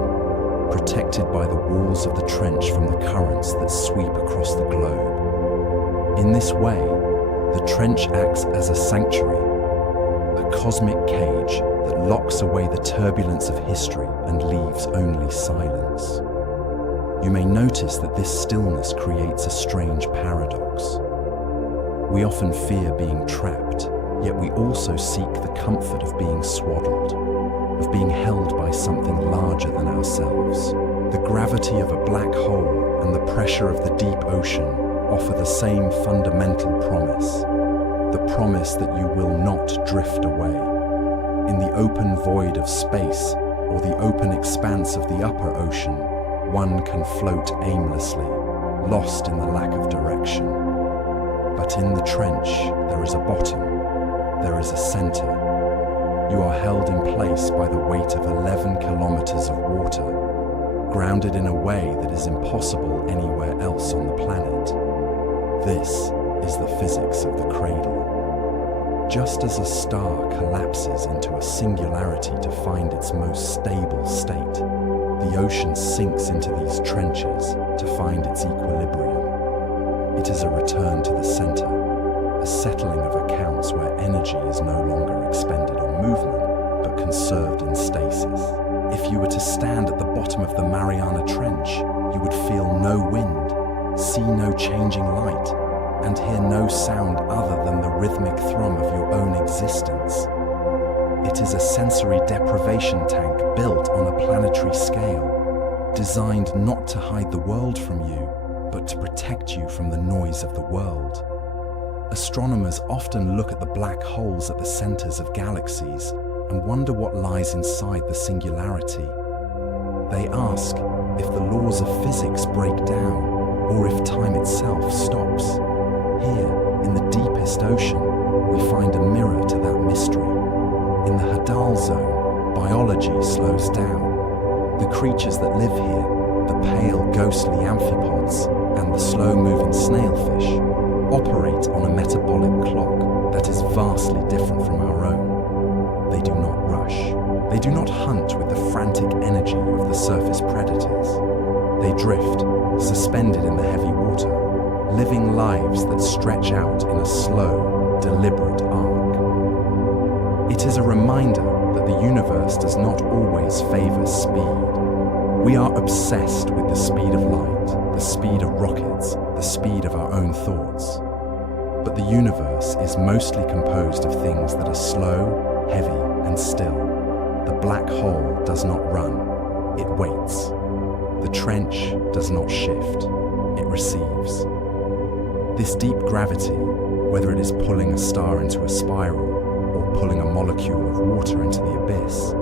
protected by the walls of the trench from the currents that sweep across the globe. In this way, the trench acts as a sanctuary, a cosmic cage that locks away the turbulence of history and leaves only silence. You may notice that this stillness creates a strange paradox. We often fear being trapped, yet we also seek the comfort of being swaddled, of being held by something larger than ourselves. The gravity of a black hole and the pressure of the deep ocean offer the same fundamental promise. the promise that you will not drift away. In the open void of space or the open expanse of the upper ocean, one can float aimlessly, lost in the lack of direction. But in the trench, there is a bottom, there is a center. You are held in place by the weight of 11 kilometers of water, grounded in a way that is impossible anywhere else on the planet. This is the physics of the cradle. Just as a star collapses into a singularity to find its most stable state, the ocean sinks into these trenches to find its equilibrium. It is a return to the center, a settling of accounts where energy is no longer expended on movement, but conserved in stasis. If you were to stand at the bottom of the Mariana Trench, you would feel no wind, see no changing light, and hear no sound other than the rhythmic thrum of your own existence. It is a sensory deprivation tank built on a planetary scale, designed not to hide the world from you, but to protect you from the noise of the world. Astronomers often look at the black holes at the centers of galaxies and wonder what lies inside the singularity. They ask if the laws of physics break down or if time itself stops. Here, in the deepest ocean, we find a mirror to that mystery. In the Hadal Zone, biology slows down. The creatures that live here, the pale, ghostly amphipods and the slow-moving snailfish, operate on a metabolic clock that is vastly different from our own. They do not rush. They do not hunt with the frantic energy of the surface predators. They drift, suspended in the heavy water, living lives that stretch out in a slow, deliberate arc. It is a reminder that the universe does not always favor speed. We are obsessed with the speed of light, the speed of rockets, the speed of our own thoughts. But the universe is mostly composed of things that are slow, heavy, and still. The black hole does not run, it waits. The trench does not shift, it receives. This deep gravity, whether it is pulling a star into a spiral or pulling a molecule of water into the abyss,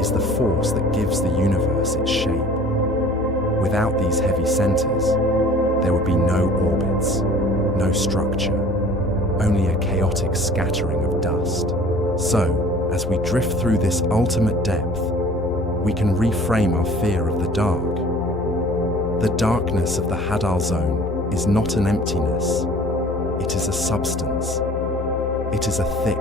is the force that gives the universe its shape. Without these heavy centers, there would be no orbits, no structure, only a chaotic scattering of dust. So, as we drift through this ultimate depth, we can reframe our fear of the dark. The darkness of the Hadal Zone is not an emptiness, it is a substance. It is a thick,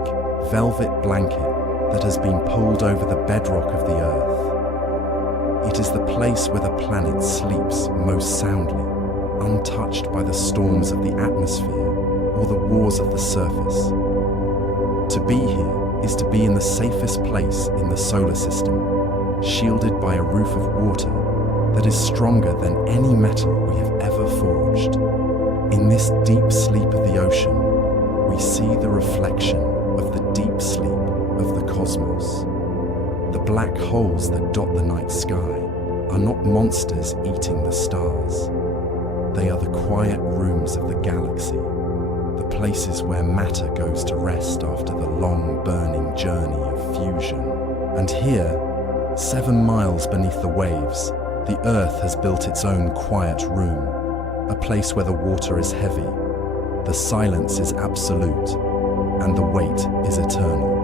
velvet blanket that has been pulled over the bedrock of the earth. It is the place where the planet sleeps most soundly, untouched by the storms of the atmosphere or the wars of the surface. To be here is to be in the safest place in the solar system, shielded by a roof of water that is stronger than any metal we have ever forged. In this deep sleep of the ocean, we see the reflection of the deep sleep of the cosmos. The black holes that dot the night sky are not monsters eating the stars. They are the quiet rooms of the galaxy, the places where matter goes to rest after the long burning journey of fusion. And here, 7 miles beneath the waves, the Earth has built its own quiet room, a place where the water is heavy, the silence is absolute, and the weight is eternal.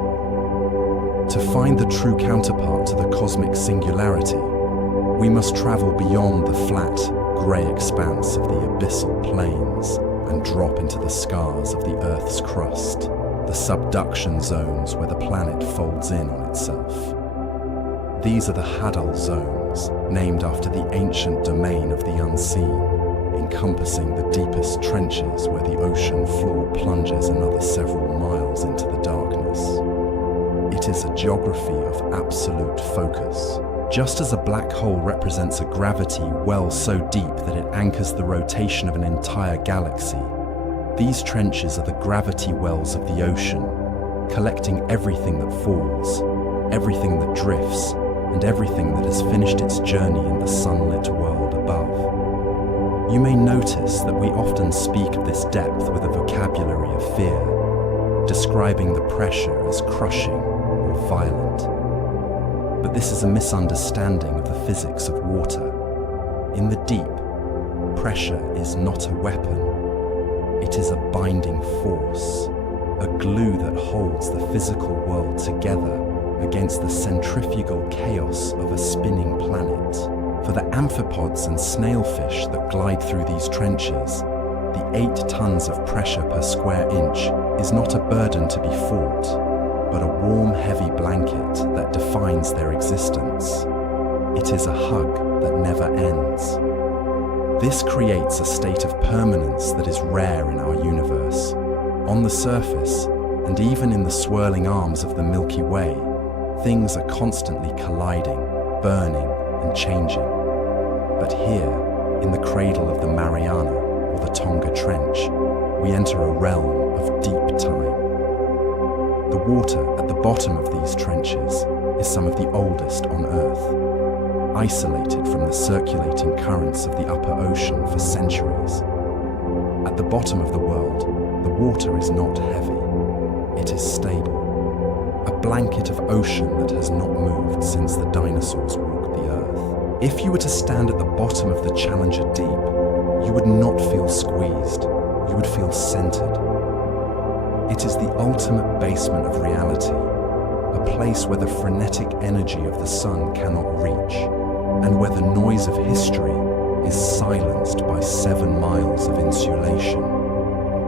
To find the true counterpart to the cosmic singularity, we must travel beyond the flat, grey expanse of the abyssal plains and drop into the scars of the Earth's crust, the subduction zones where the planet folds in on itself. These are the Hadal zones, named after the ancient domain of the unseen, encompassing the deepest trenches where the ocean floor plunges another several miles into the darkness. It is a geography of absolute focus. Just as a black hole represents a gravity well so deep that it anchors the rotation of an entire galaxy, these trenches are the gravity wells of the ocean, collecting everything that falls, everything that drifts, and everything that has finished its journey in the sunlit world above. You may notice that we often speak of this depth with a vocabulary of fear. describing the pressure as crushing or violent. But this is a misunderstanding of the physics of water. In the deep, pressure is not a weapon. It is a binding force, a glue that holds the physical world together against the centrifugal chaos of a spinning planet. For the amphipods and snailfish that glide through these trenches, the 8 tons of pressure per square inch is not a burden to be fought, but a warm, heavy blanket that defines their existence. It is a hug that never ends. This creates a state of permanence that is rare in our universe. On the surface, and even in the swirling arms of the Milky Way, things are constantly colliding, burning, and changing. But here, in the cradle of the Mariana or the Tonga Trench, we enter a realm of deep time. The water at the bottom of these trenches is some of the oldest on Earth, isolated from the circulating currents of the upper ocean for centuries. At the bottom of the world, the water is not heavy. It is stable, a blanket of ocean that has not moved since the dinosaurs walked the Earth. If you were to stand at the bottom of the Challenger Deep, you would not feel squeezed, you would feel centered. It is the ultimate basement of reality, a place where the frenetic energy of the sun cannot reach, and where the noise of history is silenced by 7 miles of insulation.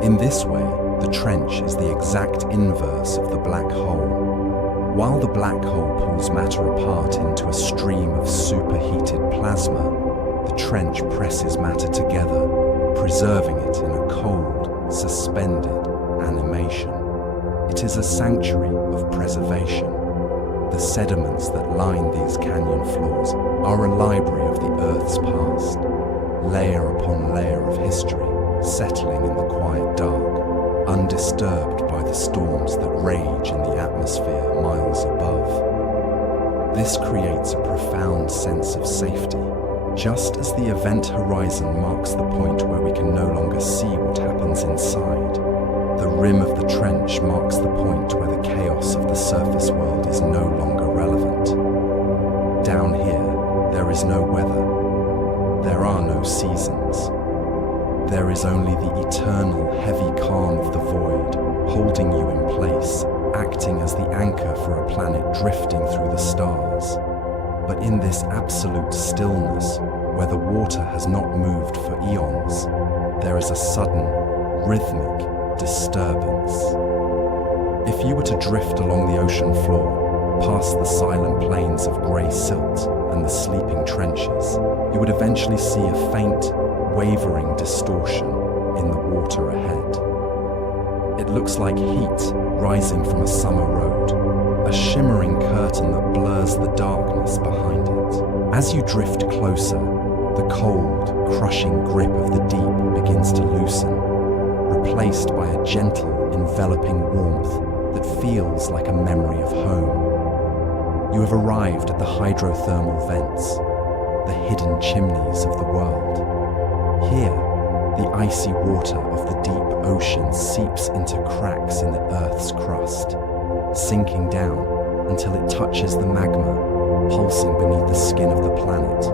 In this way, the trench is the exact inverse of the black hole. While the black hole pulls matter apart into a stream of superheated plasma, the trench presses matter together, preserving it in a cold, suspended animation. It is a sanctuary of preservation. The sediments that line these canyon floors are a library of the Earth's past, layer upon layer of history, settling in the quiet dark, undisturbed by the storms that rage in the atmosphere miles above. This creates a profound sense of safety, just as the event horizon marks the point where we can no longer see what happens inside. The rim of the trench marks the point where the chaos of the surface world is no longer relevant. Down here, there is no weather. There are no seasons. There is only the eternal, heavy calm of the void, holding you in place, acting as the anchor for a planet drifting through the stars. But in this absolute stillness, where the water has not moved for eons, there is a sudden, rhythmic disturbance. If you were to drift along the ocean floor, past the silent plains of grey silt and the sleeping trenches, you would eventually see a faint, wavering distortion in the water ahead. It looks like heat rising from a summer road, a shimmering curtain that blurs the darkness behind it. As you drift closer, the cold, crushing grip of the deep begins to loosen, replaced by a gentle, enveloping warmth that feels like a memory of home. You have arrived at the hydrothermal vents, the hidden chimneys of the world. Here, the icy water of the deep ocean seeps into cracks in the Earth's crust, sinking down until it touches the magma, pulsing beneath the skin of the planet.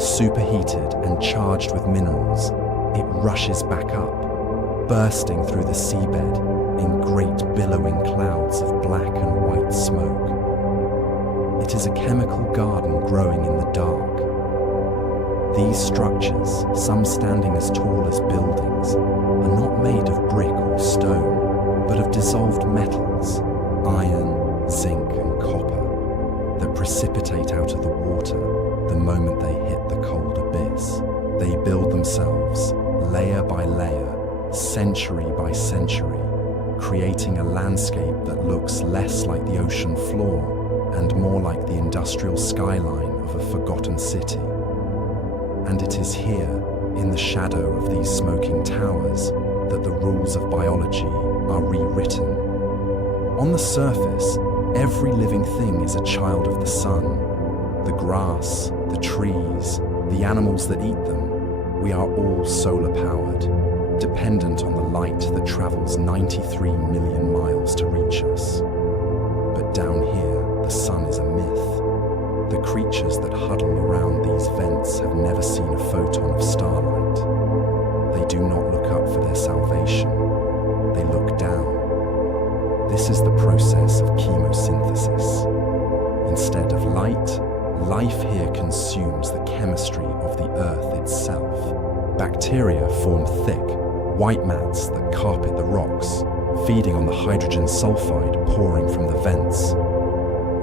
Superheated and charged with minerals, it rushes back up, bursting through the seabed in great billowing clouds of black and white smoke. It is a chemical garden growing in the dark. These structures, some standing as tall as buildings, are not made of brick or stone, but of dissolved metals, iron, zinc and copper, that precipitate out of the water the moment they hit the cold abyss. They build themselves, layer by layer, century by century, creating a landscape that looks less like the ocean floor and more like the industrial skyline of a forgotten city. And it is here, in the shadow of these smoking towers, that the rules of biology are rewritten. On the surface, every living thing is a child of the sun. The grass, the trees, the animals that eat them, we are all solar powered. dependent on the light that travels 93 million miles to reach us. But down here, the sun is a myth. The creatures that huddle around these vents have never seen a photon of starlight. They do not look up for their salvation. They look down. This is the process of chemosynthesis. Instead of light, life here consumes the chemistry of the earth itself. Bacteria form thick, white mats that carpet the rocks, feeding on the hydrogen sulfide pouring from the vents.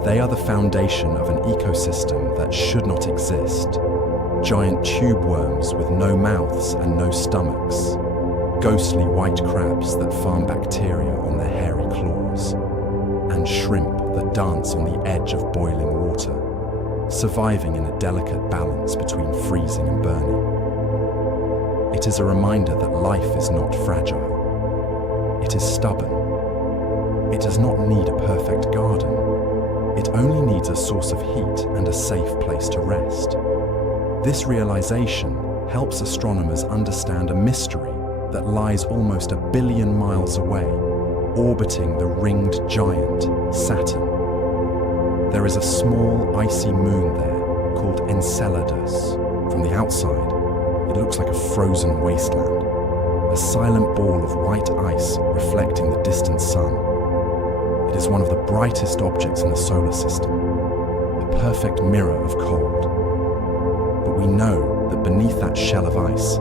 They are the foundation of an ecosystem that should not exist. Giant tube worms with no mouths and no stomachs. Ghostly white crabs that farm bacteria on their hairy claws. And shrimp that dance on the edge of boiling water, surviving in a delicate balance between freezing and burning. It is a reminder that life is not fragile. It is stubborn. It does not need a perfect garden. It only needs a source of heat and a safe place to rest. This realization helps astronomers understand a mystery that lies almost 1 billion miles away, orbiting the ringed giant, Saturn. There is a small, icy moon there called Enceladus. From the outside, it looks like a frozen wasteland, a silent ball of white ice reflecting the distant sun. It is one of the brightest objects in the solar system, a perfect mirror of cold. But we know that beneath that shell of ice,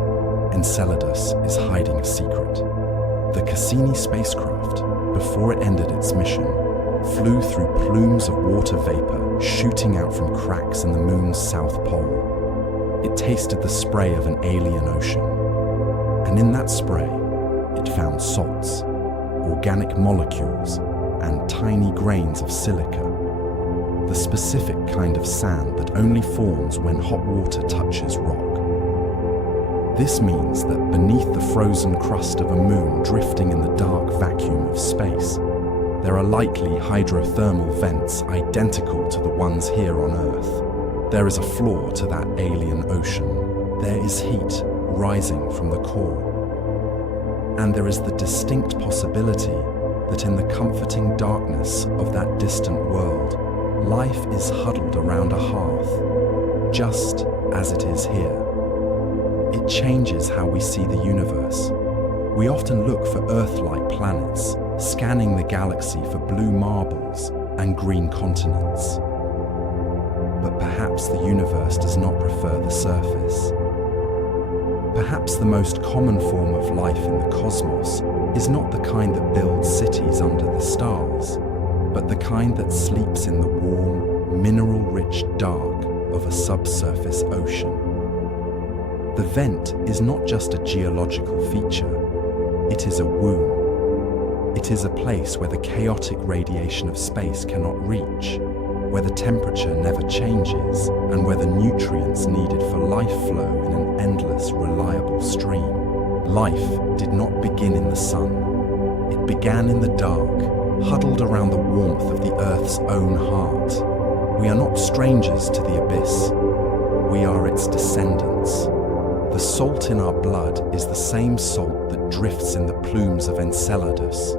Enceladus is hiding a secret. The Cassini spacecraft, before it ended its mission, flew through plumes of water vapor shooting out from cracks in the moon's south pole. It tasted the spray of an alien ocean. And in that spray, it found salts, organic molecules, and tiny grains of silica, the specific kind of sand that only forms when hot water touches rock. This means that beneath the frozen crust of a moon drifting in the dark vacuum of space, there are likely hydrothermal vents identical to the ones here on Earth. There is a flaw to that alien ocean. There is heat rising from the core. And there is the distinct possibility that in the comforting darkness of that distant world, life is huddled around a hearth, just as it is here. It changes how we see the universe. We often look for Earth-like planets, scanning the galaxy for blue marbles and green continents. But perhaps the universe does not prefer the surface. Perhaps the most common form of life in the cosmos is not the kind that builds cities under the stars, but the kind that sleeps in the warm, mineral-rich dark of a subsurface ocean. The vent is not just a geological feature, it is a womb. It is a place where the chaotic radiation of space cannot reach, where the temperature never changes, and where the nutrients needed for life flow in an endless, reliable stream. Life did not begin in the sun. It began in the dark, huddled around the warmth of the Earth's own heart. We are not strangers to the abyss. We are its descendants. The salt in our blood is the same salt that drifts in the plumes of Enceladus.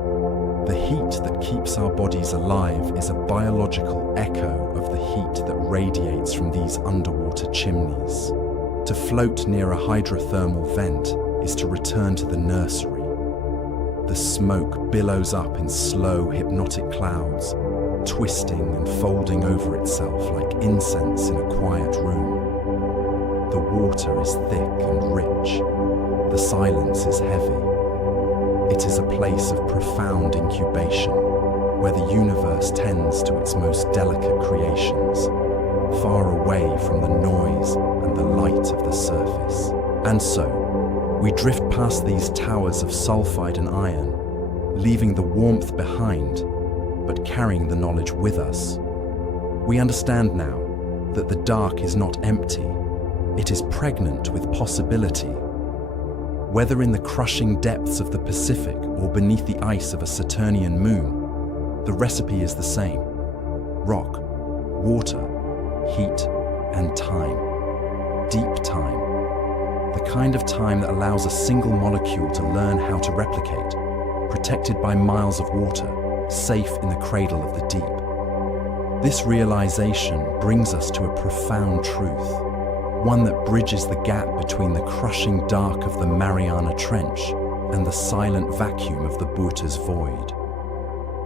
The heat that keeps our bodies alive is a biological echo of the heat that radiates from these underwater chimneys. To float near a hydrothermal vent is to return to the nursery. The smoke billows up in slow, hypnotic clouds, twisting and folding over itself like incense in a quiet room. The water is thick and rich. The silence is heavy. It is a place of profound incubation, where the universe tends to its most delicate creations, far away from the noise and the light of the surface. And so, we drift past these towers of sulfide and iron, leaving the warmth behind, but carrying the knowledge with us. We understand now that the dark is not empty. It is pregnant with possibility. Whether in the crushing depths of the Pacific or beneath the ice of a Saturnian moon, the recipe is the same: rock, water, heat, and time. Deep time. the kind of time that allows a single molecule to learn how to replicate, protected by miles of water, safe in the cradle of the deep. This realization brings us to a profound truth, one that bridges the gap between the crushing dark of the Mariana Trench and the silent vacuum of the Bhuta's void.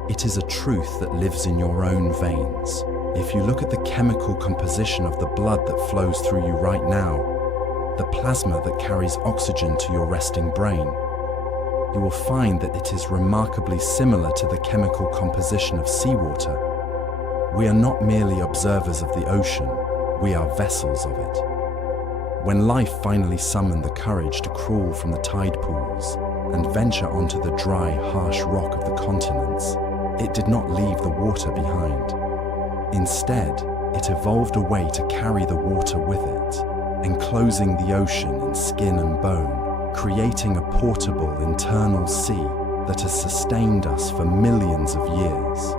It is a truth that lives in your own veins. If you look at the chemical composition of the blood that flows through you right now, the plasma that carries oxygen to your resting brain, you will find that it is remarkably similar to the chemical composition of seawater. We are not merely observers of the ocean, we are vessels of it. When life finally summoned the courage to crawl from the tide pools and venture onto the dry, harsh rock of the continents, it did not leave the water behind. Instead, it evolved a way to carry the water with it, enclosing the ocean in skin and bone, creating a portable internal sea that has sustained us for millions of years.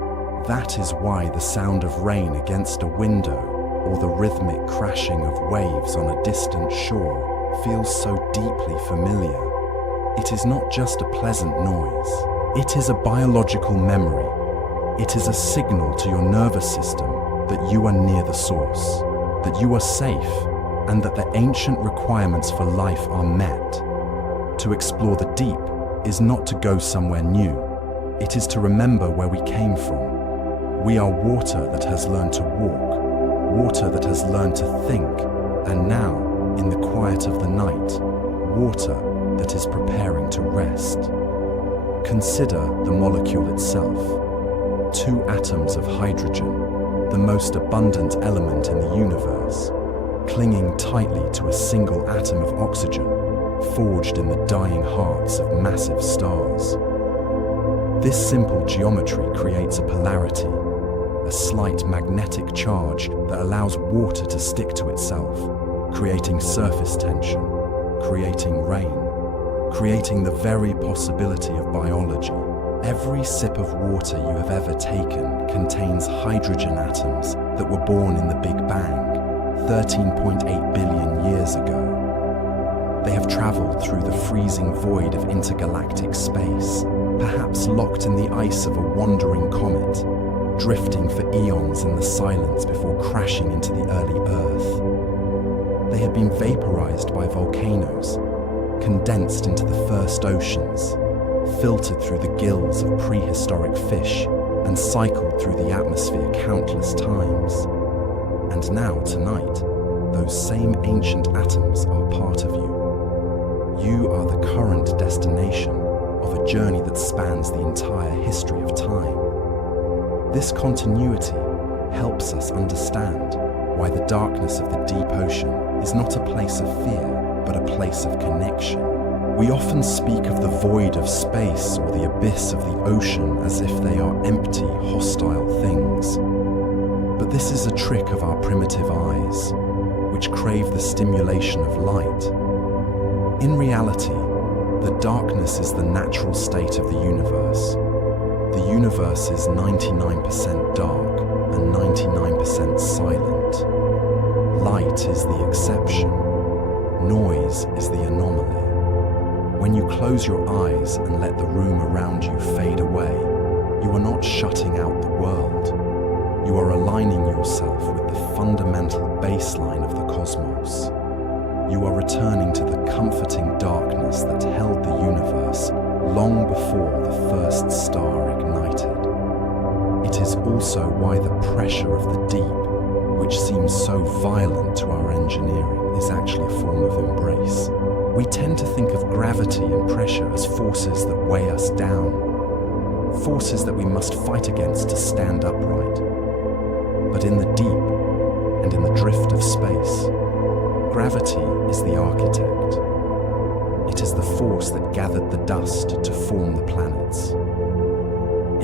That is why the sound of rain against a window or the rhythmic crashing of waves on a distant shore feels so deeply familiar. It is not just a pleasant noise. It is a biological memory. It is a signal to your nervous system that you are near the source, that you are safe, and that the ancient requirements for life are met. To explore the deep is not to go somewhere new. It is to remember where we came from. We are water that has learned to walk, water that has learned to think, and now, in the quiet of the night, water that is preparing to rest. Consider the molecule itself. 2 atoms of hydrogen, the most abundant element in the universe, clinging tightly to a single atom of oxygen, forged in the dying hearts of massive stars. This simple geometry creates a polarity, a slight magnetic charge that allows water to stick to itself, creating surface tension, creating rain, creating the very possibility of biology. Every sip of water you have ever taken contains hydrogen atoms that were born in the Big Bang, 13.8 billion years ago. They have traveled through the freezing void of intergalactic space, perhaps locked in the ice of a wandering comet, drifting for eons in the silence before crashing into the early Earth. They have been vaporized by volcanoes, condensed into the first oceans, filtered through the gills of prehistoric fish, and cycled through the atmosphere countless times. And now, tonight, those same ancient atoms are part of you. You are the current destination of a journey that spans the entire history of time. This continuity helps us understand why the darkness of the deep ocean is not a place of fear, but a place of connection. We often speak of the void of space or the abyss of the ocean as if they are empty, hostile things. But this is a trick of our primitive eyes, which crave the stimulation of light. In reality, the darkness is the natural state of the universe. The universe is 99% dark and 99% silent. Light is the exception. Noise is the anomaly. When you close your eyes and let the room around you fade away, you are not shutting out the world. You are aligning yourself with the fundamental baseline of the cosmos. You are returning to the comforting darkness that held the universe long before the first star ignited. It is also why the pressure of the deep, which seems so violent to our engineering, is actually a form of embrace. We tend to think of gravity and pressure as forces that weigh us down, forces that we must fight against to stand upright. But in the deep and in the drift of space, gravity is the architect. It is the force that gathered the dust to form the planets.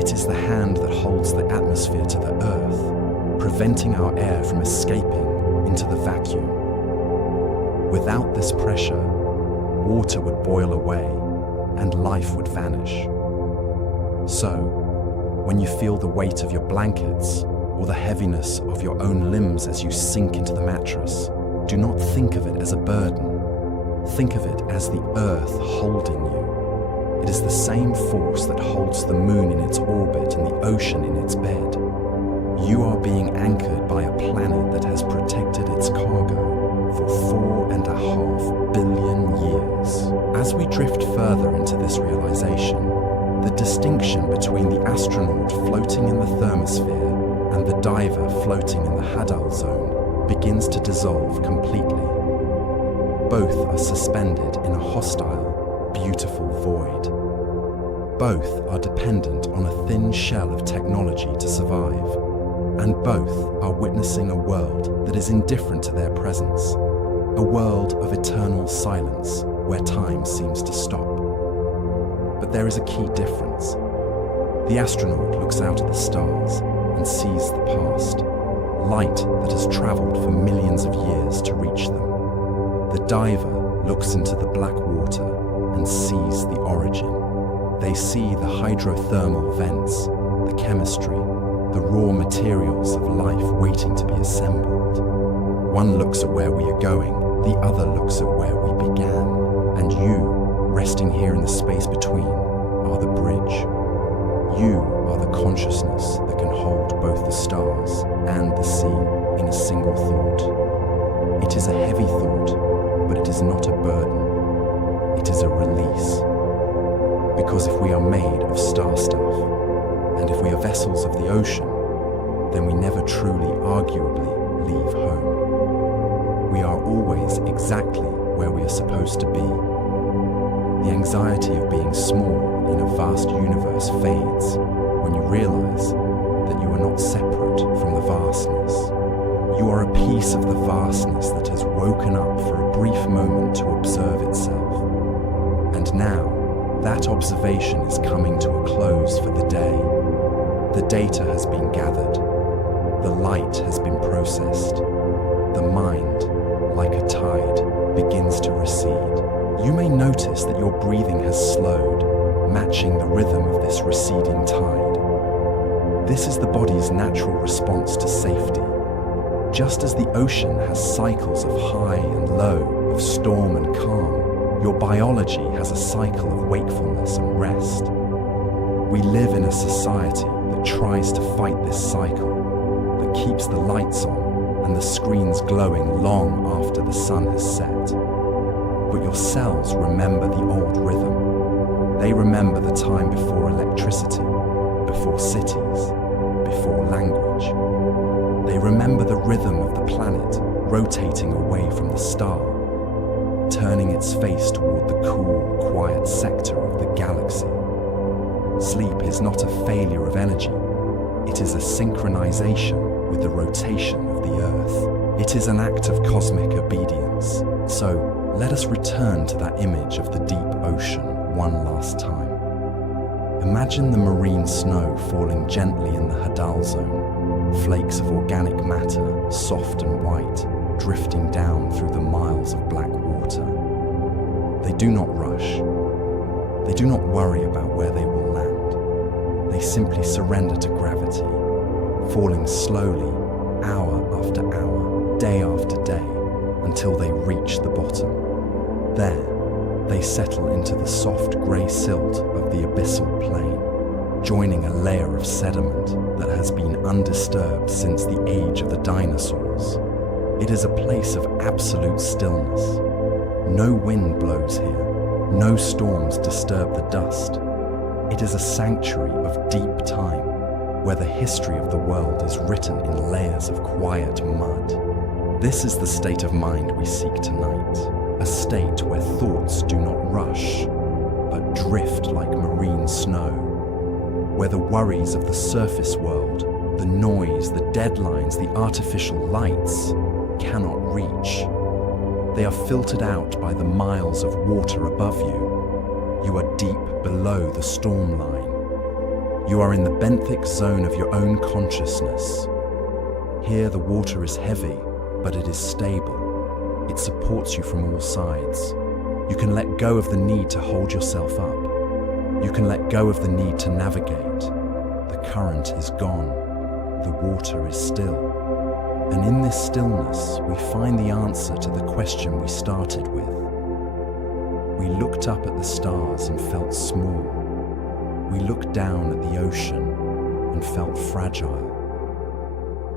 It is the hand that holds the atmosphere to the Earth, preventing our air from escaping into the vacuum. Without this pressure, water would boil away and life would vanish. So, when you feel the weight of your blankets or the heaviness of your own limbs as you sink into the mattress, do not think of it as a burden. Think of it as the Earth holding you. It is the same force that holds the moon in its orbit and the ocean in its bed. You are being anchored by a planet that has protected its cargo for 4.5 billion years. As we drift further into this realization, the distinction between the astronaut floating in the thermosphere and the diver floating in the Hadal zone begins to dissolve completely. Both are suspended in a hostile, beautiful void. Both are dependent on a thin shell of technology to survive, and both are witnessing a world that is indifferent to their presence, a world of eternal silence where time seems to stop. But there is a key difference. The astronaut looks out at the stars and sees the past, light that has traveled for millions of years to reach them. The diver looks into the black water and sees the origin. They see the hydrothermal vents, the chemistry, the raw materials of life waiting to be assembled. One looks at where we are going, the other looks at where we began. And you, resting here in the space between, are the bridge. You are the consciousness that can hold both the stars and the sea in a single thought. It is a heavy thought, but it is not a burden. It is a release. Because if we are made of star stuff, and if we are vessels of the ocean, then we never truly, arguably, leave home. We are always exactly where we are supposed to be. The anxiety of being small in a vast universe fades when you realize that you are not separate from the vastness. You are a piece of the vastness that has woken up for a brief moment to observe itself. And now, that observation is coming to a close for the day. The data has been gathered. The light has been processed. The mind, like a tide, begins to recede. You may notice that your breathing has slowed, matching the rhythm of this receding tide. This is the body's natural response to safety. Just as the ocean has cycles of high and low, of storm and calm, your biology has a cycle of wakefulness and rest. We live in a society that tries to fight this cycle, that keeps the lights on and the screens glowing long after the sun has set. But your cells remember the old rhythm. They remember the time before electricity, before cities, before language. They remember the rhythm of the planet rotating away from the star, turning its face toward the cool, quiet sector of the galaxy. Sleep is not a failure of energy. It is a synchronization with the rotation of the Earth. It is an act of cosmic obedience. So, let us return to that image of the deep ocean one last time. Imagine the marine snow falling gently in the Hadal zone, flakes of organic matter, soft and white, drifting down through the miles of black water. They do not rush. They do not worry about where they will land. They simply surrender to gravity, falling slowly, hour after hour, day after day, until they reach the bottom. There, they settle into the soft grey silt of the abyssal plain, joining a layer of sediment that has been undisturbed since the age of the dinosaurs. It is a place of absolute stillness. No wind blows here, no storms disturb the dust. It is a sanctuary of deep time, where the history of the world is written in layers of quiet mud. This is the state of mind we seek tonight, a state where thoughts do not rush, but drift like marine snow, where the worries of the surface world, the noise, the deadlines, the artificial lights cannot reach. They are filtered out by the miles of water above you. You are deep below the storm line. You are in the benthic zone of your own consciousness. Here the water is heavy, but it is stable. It supports you from all sides. You can let go of the need to hold yourself up. You can let go of the need to navigate. The current is gone. The water is still. And in this stillness, we find the answer to the question we started with. We looked up at the stars and felt small. We looked down at the ocean and felt fragile.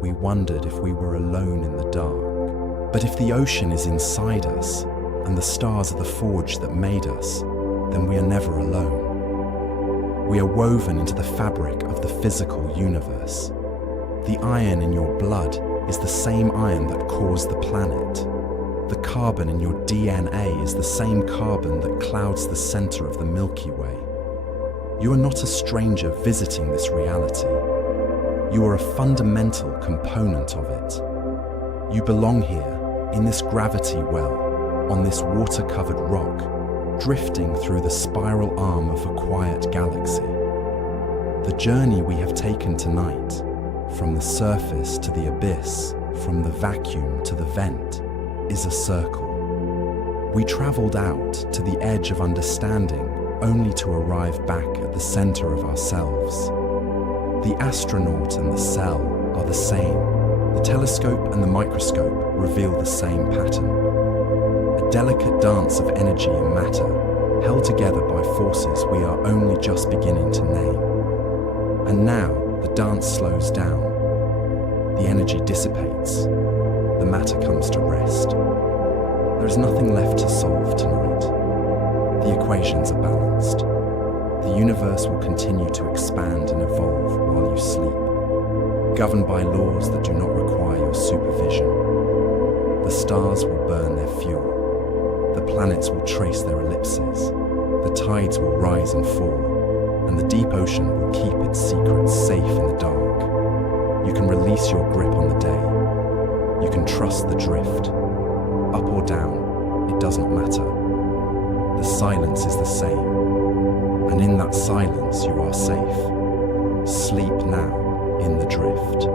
We wondered if we were alone in the dark. But if the ocean is inside us and the stars are the forge that made us, then we are never alone. We are woven into the fabric of the physical universe. The iron in your blood is the same iron that caused the planet. The carbon in your DNA is the same carbon that clouds the center of the Milky Way. You are not a stranger visiting this reality. You are a fundamental component of it. You belong here, in this gravity well, on this water-covered rock, drifting through the spiral arm of a quiet galaxy. The journey we have taken tonight, from the surface to the abyss, from the vacuum to the vent, is a circle. We traveled out to the edge of understanding only to arrive back at the center of ourselves. The astronaut and the cell are the same. The telescope and the microscope reveal the same pattern. A delicate dance of energy and matter, held together by forces we are only just beginning to name. And now the dance slows down. The energy dissipates. The matter comes to rest. There is nothing left to solve tonight. The equations are balanced. The universe will continue to expand and evolve while you sleep, governed by laws that do not require your supervision. The stars will burn their fuel. The planets will trace their ellipses. The tides will rise and fall, and the deep ocean will keep its secrets safe in the dark. You can release your grip on the day. You can trust the drift. Up or down, it does not matter. The silence is the same, and in that silence you are safe. Sleep now in the drift.